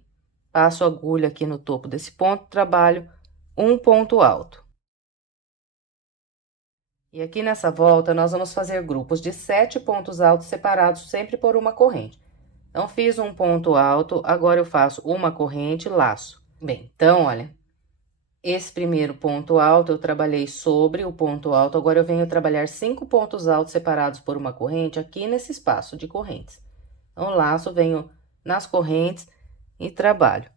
passo a agulha aqui no topo desse ponto, trabalho um ponto alto. E aqui nessa volta, nós vamos fazer grupos de 7 pontos altos separados sempre por uma corrente. Então, fiz um ponto alto, agora eu faço uma corrente, laço. Bem, então, olha, esse primeiro ponto alto eu trabalhei sobre o ponto alto, agora eu venho trabalhar 5 pontos altos separados por uma corrente aqui nesse espaço de correntes. Então, laço, venho nas correntes e trabalho.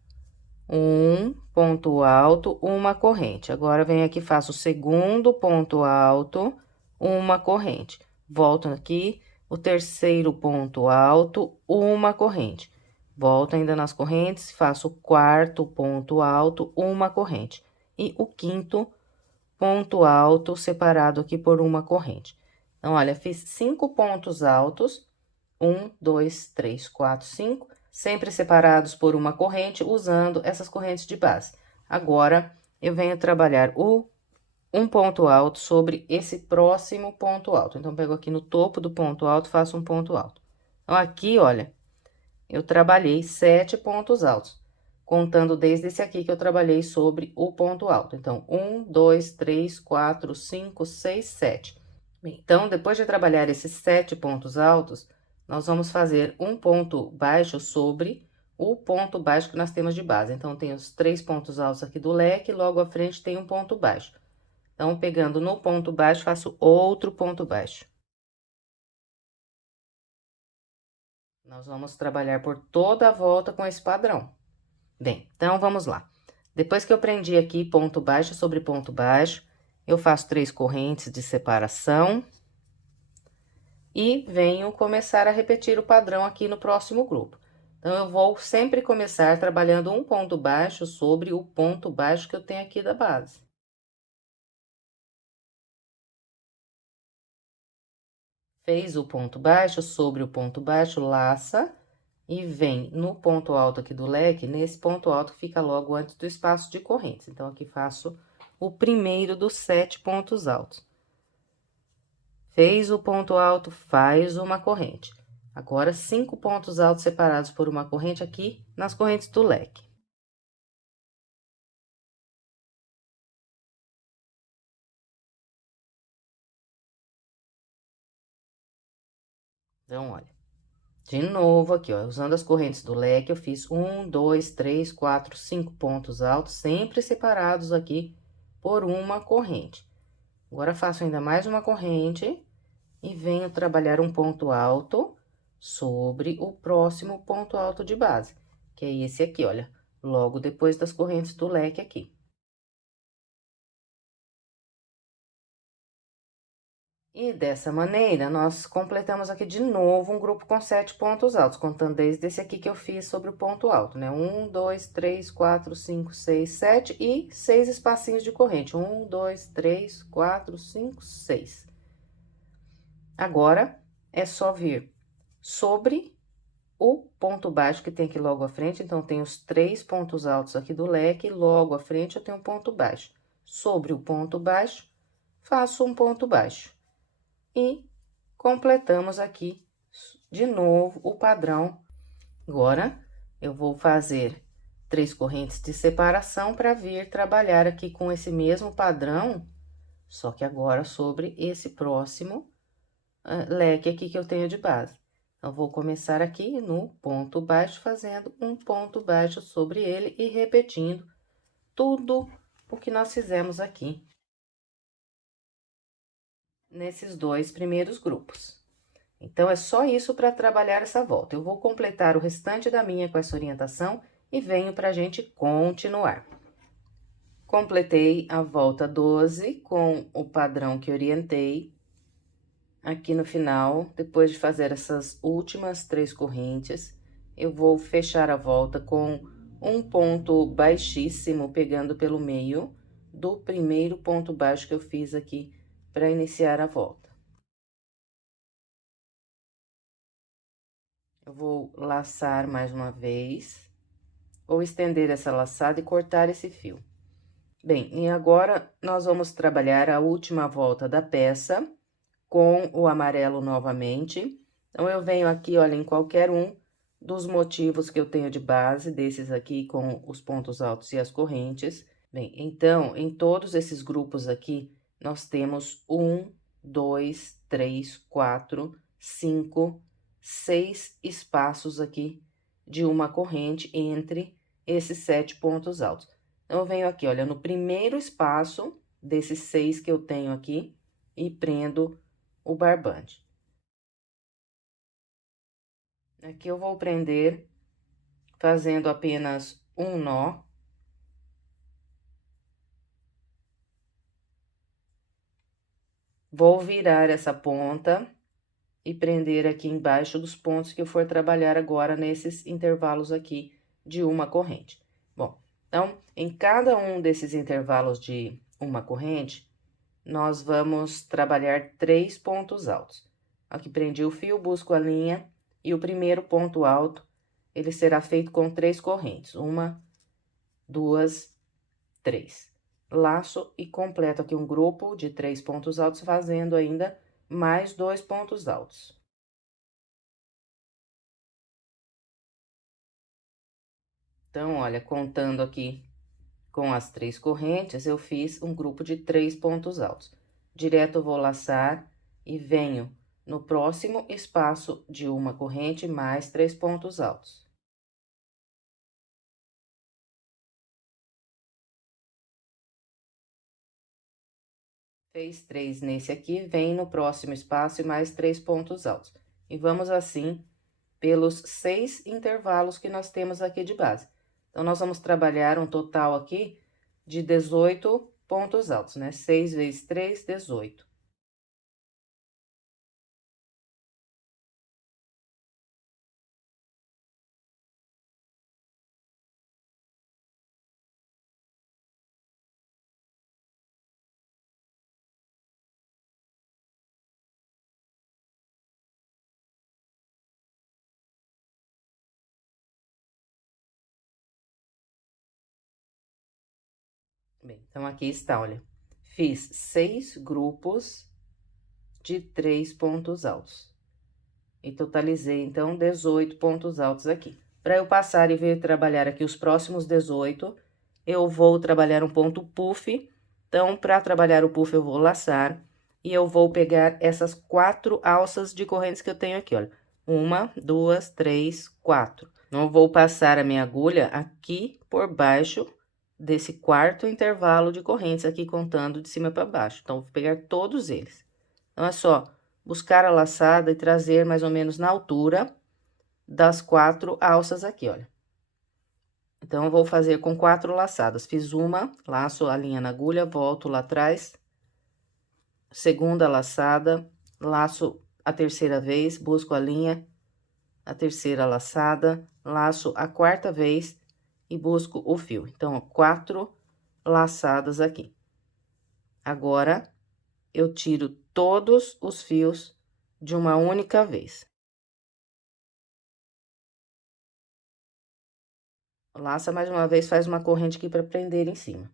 Um ponto alto, uma corrente. Agora, venho aqui, faço o segundo ponto alto, uma corrente. Volto aqui, o terceiro ponto alto, uma corrente. Volto ainda nas correntes, faço o quarto ponto alto, uma corrente. E o quinto ponto alto separado aqui por uma corrente. Então, olha, fiz 5 pontos altos, 1, 2, 3, 4, 5, sempre separados por uma corrente, usando essas correntes de base. Agora, eu venho trabalhar um ponto alto sobre esse próximo ponto alto. Então, pego aqui no topo do ponto alto, faço um ponto alto. Então, aqui, olha, eu trabalhei 7 pontos altos, contando desde esse aqui que eu trabalhei sobre o ponto alto. Então, 1, 2, 3, 4, 5, 6, 7. Então, depois de trabalhar esses 7 pontos altos, nós vamos fazer um ponto baixo sobre o ponto baixo que nós temos de base. Então, tem os 3 pontos altos aqui do leque, logo à frente tem um ponto baixo. Então, pegando no ponto baixo, faço outro ponto baixo. Nós vamos trabalhar por toda a volta com esse padrão. Bem, então, vamos lá. Depois que eu prendi aqui ponto baixo sobre ponto baixo, eu faço 3 correntes de separação. E venho começar a repetir o padrão aqui no próximo grupo. Então, eu vou sempre começar trabalhando um ponto baixo sobre o ponto baixo que eu tenho aqui da base. Fez o ponto baixo, sobre o ponto baixo, laça e vem no ponto alto aqui do leque, nesse ponto alto que fica logo antes do espaço de correntes. Então, aqui faço o primeiro dos 7 pontos altos. Fez o ponto alto, faz uma corrente. Agora, 5 pontos altos separados por uma corrente aqui nas correntes do leque. Então, olha, de novo aqui, ó, usando as correntes do leque, eu fiz 1, 2, 3, 4, 5 pontos altos, sempre separados aqui por uma corrente. Agora, faço ainda mais uma corrente e venho trabalhar um ponto alto sobre o próximo ponto alto de base, que é esse aqui, olha, logo depois das correntes do leque aqui. E dessa maneira, nós completamos aqui de novo um grupo com 7 pontos altos, contando desde esse aqui que eu fiz sobre o ponto alto, né? 1, 2, 3, 4, 5, 6, 7 e 6 espacinhos de corrente. 1, 2, 3, 4, 5, 6. Agora, é só vir sobre o ponto baixo que tem aqui logo à frente, então, tem os 3 pontos altos aqui do leque, logo à frente eu tenho um ponto baixo. Sobre o ponto baixo, faço um ponto baixo. E completamos aqui de novo o padrão. Agora, eu vou fazer 3 correntes de separação para vir trabalhar aqui com esse mesmo padrão, só que agora sobre esse próximo leque aqui que eu tenho de base. Então, vou começar aqui no ponto baixo, fazendo um ponto baixo sobre ele e repetindo tudo o que nós fizemos aqui nesses 2 primeiros grupos. Então, é só isso para trabalhar essa volta. Eu vou completar o restante da minha com essa orientação e venho para a gente continuar. Completei a volta 12 com o padrão que orientei. Aqui no final, depois de fazer essas últimas 3 correntes, eu vou fechar a volta com um ponto baixíssimo, pegando pelo meio do primeiro ponto baixo que eu fiz aqui para iniciar a volta. Eu vou laçar mais uma vez, ou estender essa laçada e cortar esse fio. Bem, e agora nós vamos trabalhar a última volta da peça com o amarelo novamente. Então, eu venho aqui, olha, em qualquer um dos motivos que eu tenho de base, desses aqui com os pontos altos e as correntes. Bem, então, em todos esses grupos aqui, nós temos 1, 2, 3, 4, 5, 6 espaços aqui de uma corrente entre esses 7 pontos altos. Então, eu venho aqui, olha, no primeiro espaço desses 6 que eu tenho aqui e prendo o barbante. Aqui eu vou prender fazendo apenas um nó. Vou virar essa ponta e prender aqui embaixo dos pontos que eu for trabalhar agora nesses intervalos aqui de uma corrente. Bom, então, em cada um desses intervalos de uma corrente, nós vamos trabalhar 3 pontos altos. Aqui prendi o fio, busco a linha e o primeiro ponto alto, ele será feito com 3 correntes. 1, 2, 3. Laço e completo aqui um grupo de 3 pontos altos, fazendo ainda mais 2 pontos altos. Então, olha, contando aqui com as 3 correntes, eu fiz um grupo de 3 pontos altos. Direto eu vou laçar e venho no próximo espaço de uma corrente mais 3 pontos altos. Fez 3 nesse aqui, vem no próximo espaço e mais 3 pontos altos. E vamos assim pelos 6 intervalos que nós temos aqui de base. Então, nós vamos trabalhar um total aqui de 18 pontos altos, né? 6 vezes 3, 18. Bem, então, aqui está, olha. Fiz 6 grupos de 3 pontos altos. E totalizei, então, 18 pontos altos aqui. Para eu passar e vir trabalhar aqui os próximos 18, eu vou trabalhar um ponto puff. Então, para trabalhar o puff, eu vou laçar e eu vou pegar essas 4 alças de correntes que eu tenho aqui, olha. 1, 2, 3, 4. Não vou passar a minha agulha aqui por baixo desse quarto intervalo de correntes aqui, contando de cima para baixo. Então, vou pegar todos eles. Então, é só buscar a laçada e trazer mais ou menos na altura das 4 alças aqui, olha. Então, eu vou fazer com 4 laçadas. Fiz uma, laço a linha na agulha, volto lá atrás. Segunda laçada, laço a terceira vez, busco a linha, a terceira laçada, laço a quarta vez e busco o fio. Então, ó, 4 laçadas aqui. Agora, eu tiro todos os fios de uma única vez. Laça mais uma vez, faz uma corrente aqui para prender em cima.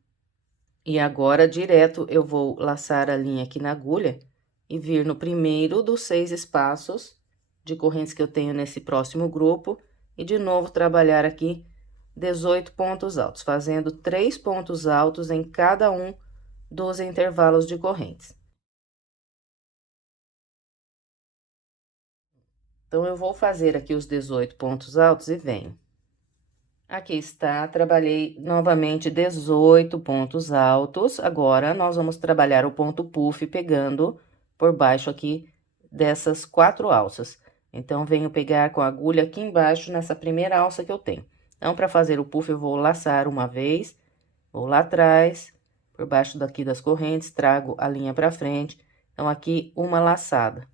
E agora, direto, eu vou laçar a linha aqui na agulha e vir no primeiro dos 6 espaços de correntes que eu tenho nesse próximo grupo. E, de novo, trabalhar aqui 18 pontos altos, fazendo 3 pontos altos em cada um dos intervalos de correntes. Então, eu vou fazer aqui os 18 pontos altos e venho. Aqui está, trabalhei novamente 18 pontos altos. Agora, nós vamos trabalhar o ponto puff pegando por baixo aqui dessas 4 alças. Então, venho pegar com a agulha aqui embaixo nessa primeira alça que eu tenho. Então, para fazer o puff, eu vou laçar uma vez, vou lá atrás, por baixo daqui das correntes, trago a linha para frente. Então, aqui uma laçada.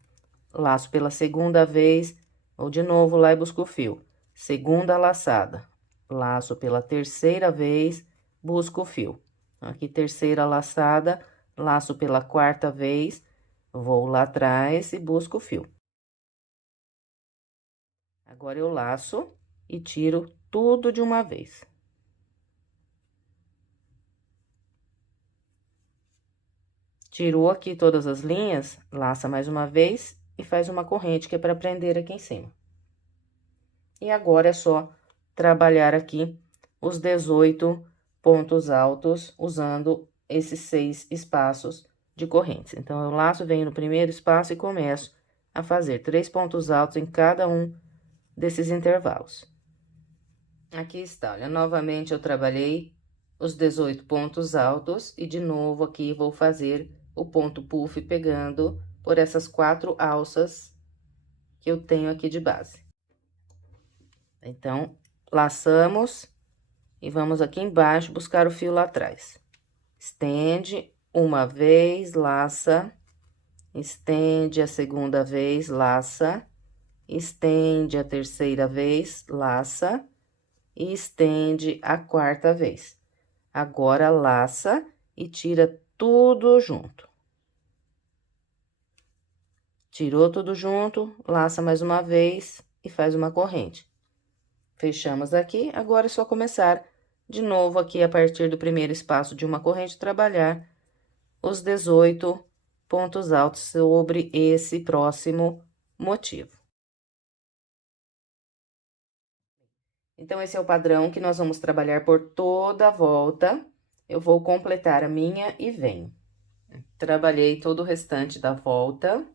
Laço pela segunda vez, vou de novo lá e busco o fio. Segunda laçada. Laço pela terceira vez, busco o fio. Aqui, terceira laçada, laço pela quarta vez, vou lá atrás e busco o fio. Agora, eu laço e tiro tudo de uma vez. Tirou aqui todas as linhas, laça mais uma vez e faz uma corrente que é para prender aqui em cima. E agora, é só trabalhar aqui os 18 pontos altos, usando esses 6 espaços de correntes. Então, eu laço, venho no primeiro espaço e começo a fazer 3 pontos altos em cada um desses intervalos. Aqui está, olha, novamente eu trabalhei os 18 pontos altos e de novo aqui vou fazer o ponto puff pegando por essas 4 alças que eu tenho aqui de base. Então, laçamos e vamos aqui embaixo buscar o fio lá atrás. Estende uma vez, laça, estende a segunda vez, laça, estende a terceira vez, laça e estende a quarta vez. Agora, laça e tira tudo junto. Tirou tudo junto, laça mais uma vez e faz uma corrente. Fechamos aqui, agora é só começar de novo aqui a partir do primeiro espaço de uma corrente, trabalhar os 18 pontos altos sobre esse próximo motivo. Então, esse é o padrão que nós vamos trabalhar por toda a volta. Eu vou completar a minha e venho. Trabalhei todo o restante da volta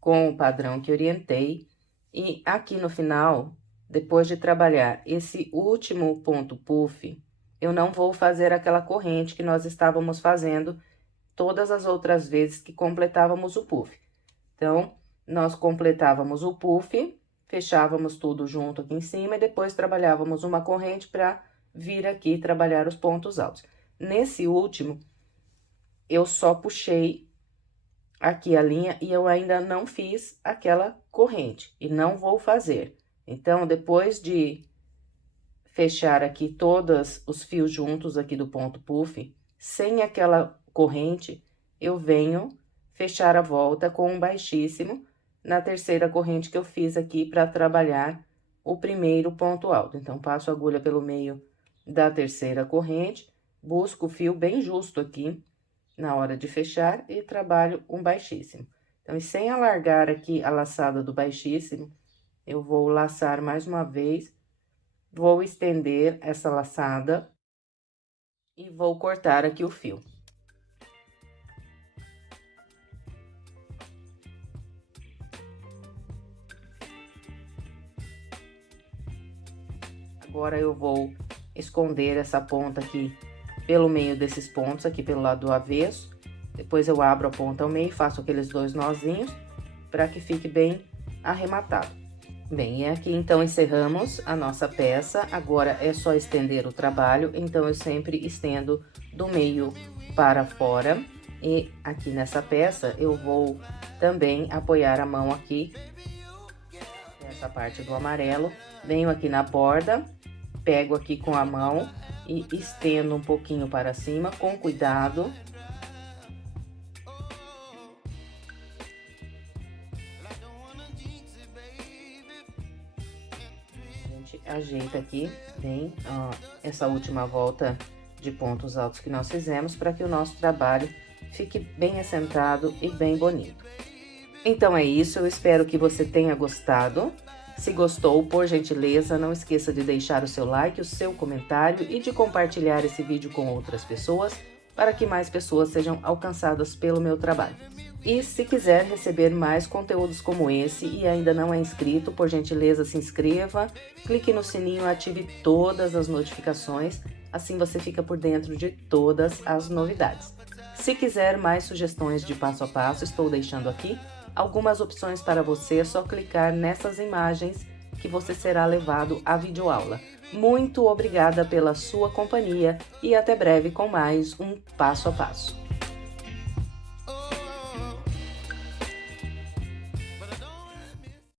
com o padrão que orientei. E aqui no final, depois de trabalhar esse último ponto puff, eu não vou fazer aquela corrente que nós estávamos fazendo todas as outras vezes que completávamos o puff. Então, nós completávamos o puff, fechávamos tudo junto aqui em cima e depois trabalhávamos uma corrente para vir aqui trabalhar os pontos altos. Nesse último, eu só puxei aqui a linha e eu ainda não fiz aquela corrente e não vou fazer. Então, depois de fechar aqui todos os fios juntos aqui do ponto puff, sem aquela corrente, eu venho fechar a volta com um baixíssimo na terceira corrente que eu fiz aqui para trabalhar o primeiro ponto alto. Então, passo a agulha pelo meio da terceira corrente, busco o fio bem justo aqui na hora de fechar e trabalho um baixíssimo. Então, e sem alargar aqui a laçada do baixíssimo, eu vou laçar mais uma vez, vou estender essa laçada e vou cortar aqui o fio. Agora, eu vou esconder essa ponta aqui pelo meio desses pontos, aqui pelo lado do avesso. Depois, eu abro a ponta ao meio, faço aqueles 2 nozinhos, para que fique bem arrematado. Bem, e aqui, então, encerramos a nossa peça. Agora, é só estender o trabalho, então, eu sempre estendo do meio para fora. E aqui nessa peça, eu vou também apoiar a mão aqui, essa parte do amarelo. Venho aqui na borda, pego aqui com a mão e estendo um pouquinho para cima, com cuidado. A gente ajeita aqui bem, ó, essa última volta de pontos altos que nós fizemos, para que o nosso trabalho fique bem assentado e bem bonito. Então, é isso, eu espero que você tenha gostado. Se gostou, por gentileza, não esqueça de deixar o seu like, o seu comentário e de compartilhar esse vídeo com outras pessoas, para que mais pessoas sejam alcançadas pelo meu trabalho. E se quiser receber mais conteúdos como esse e ainda não é inscrito, por gentileza, se inscreva, clique no sininho e ative todas as notificações, assim você fica por dentro de todas as novidades. Se quiser mais sugestões de passo a passo, estou deixando aqui algumas opções para você, é só clicar nessas imagens que você será levado à videoaula. Muito obrigada pela sua companhia e até breve com mais um passo a passo.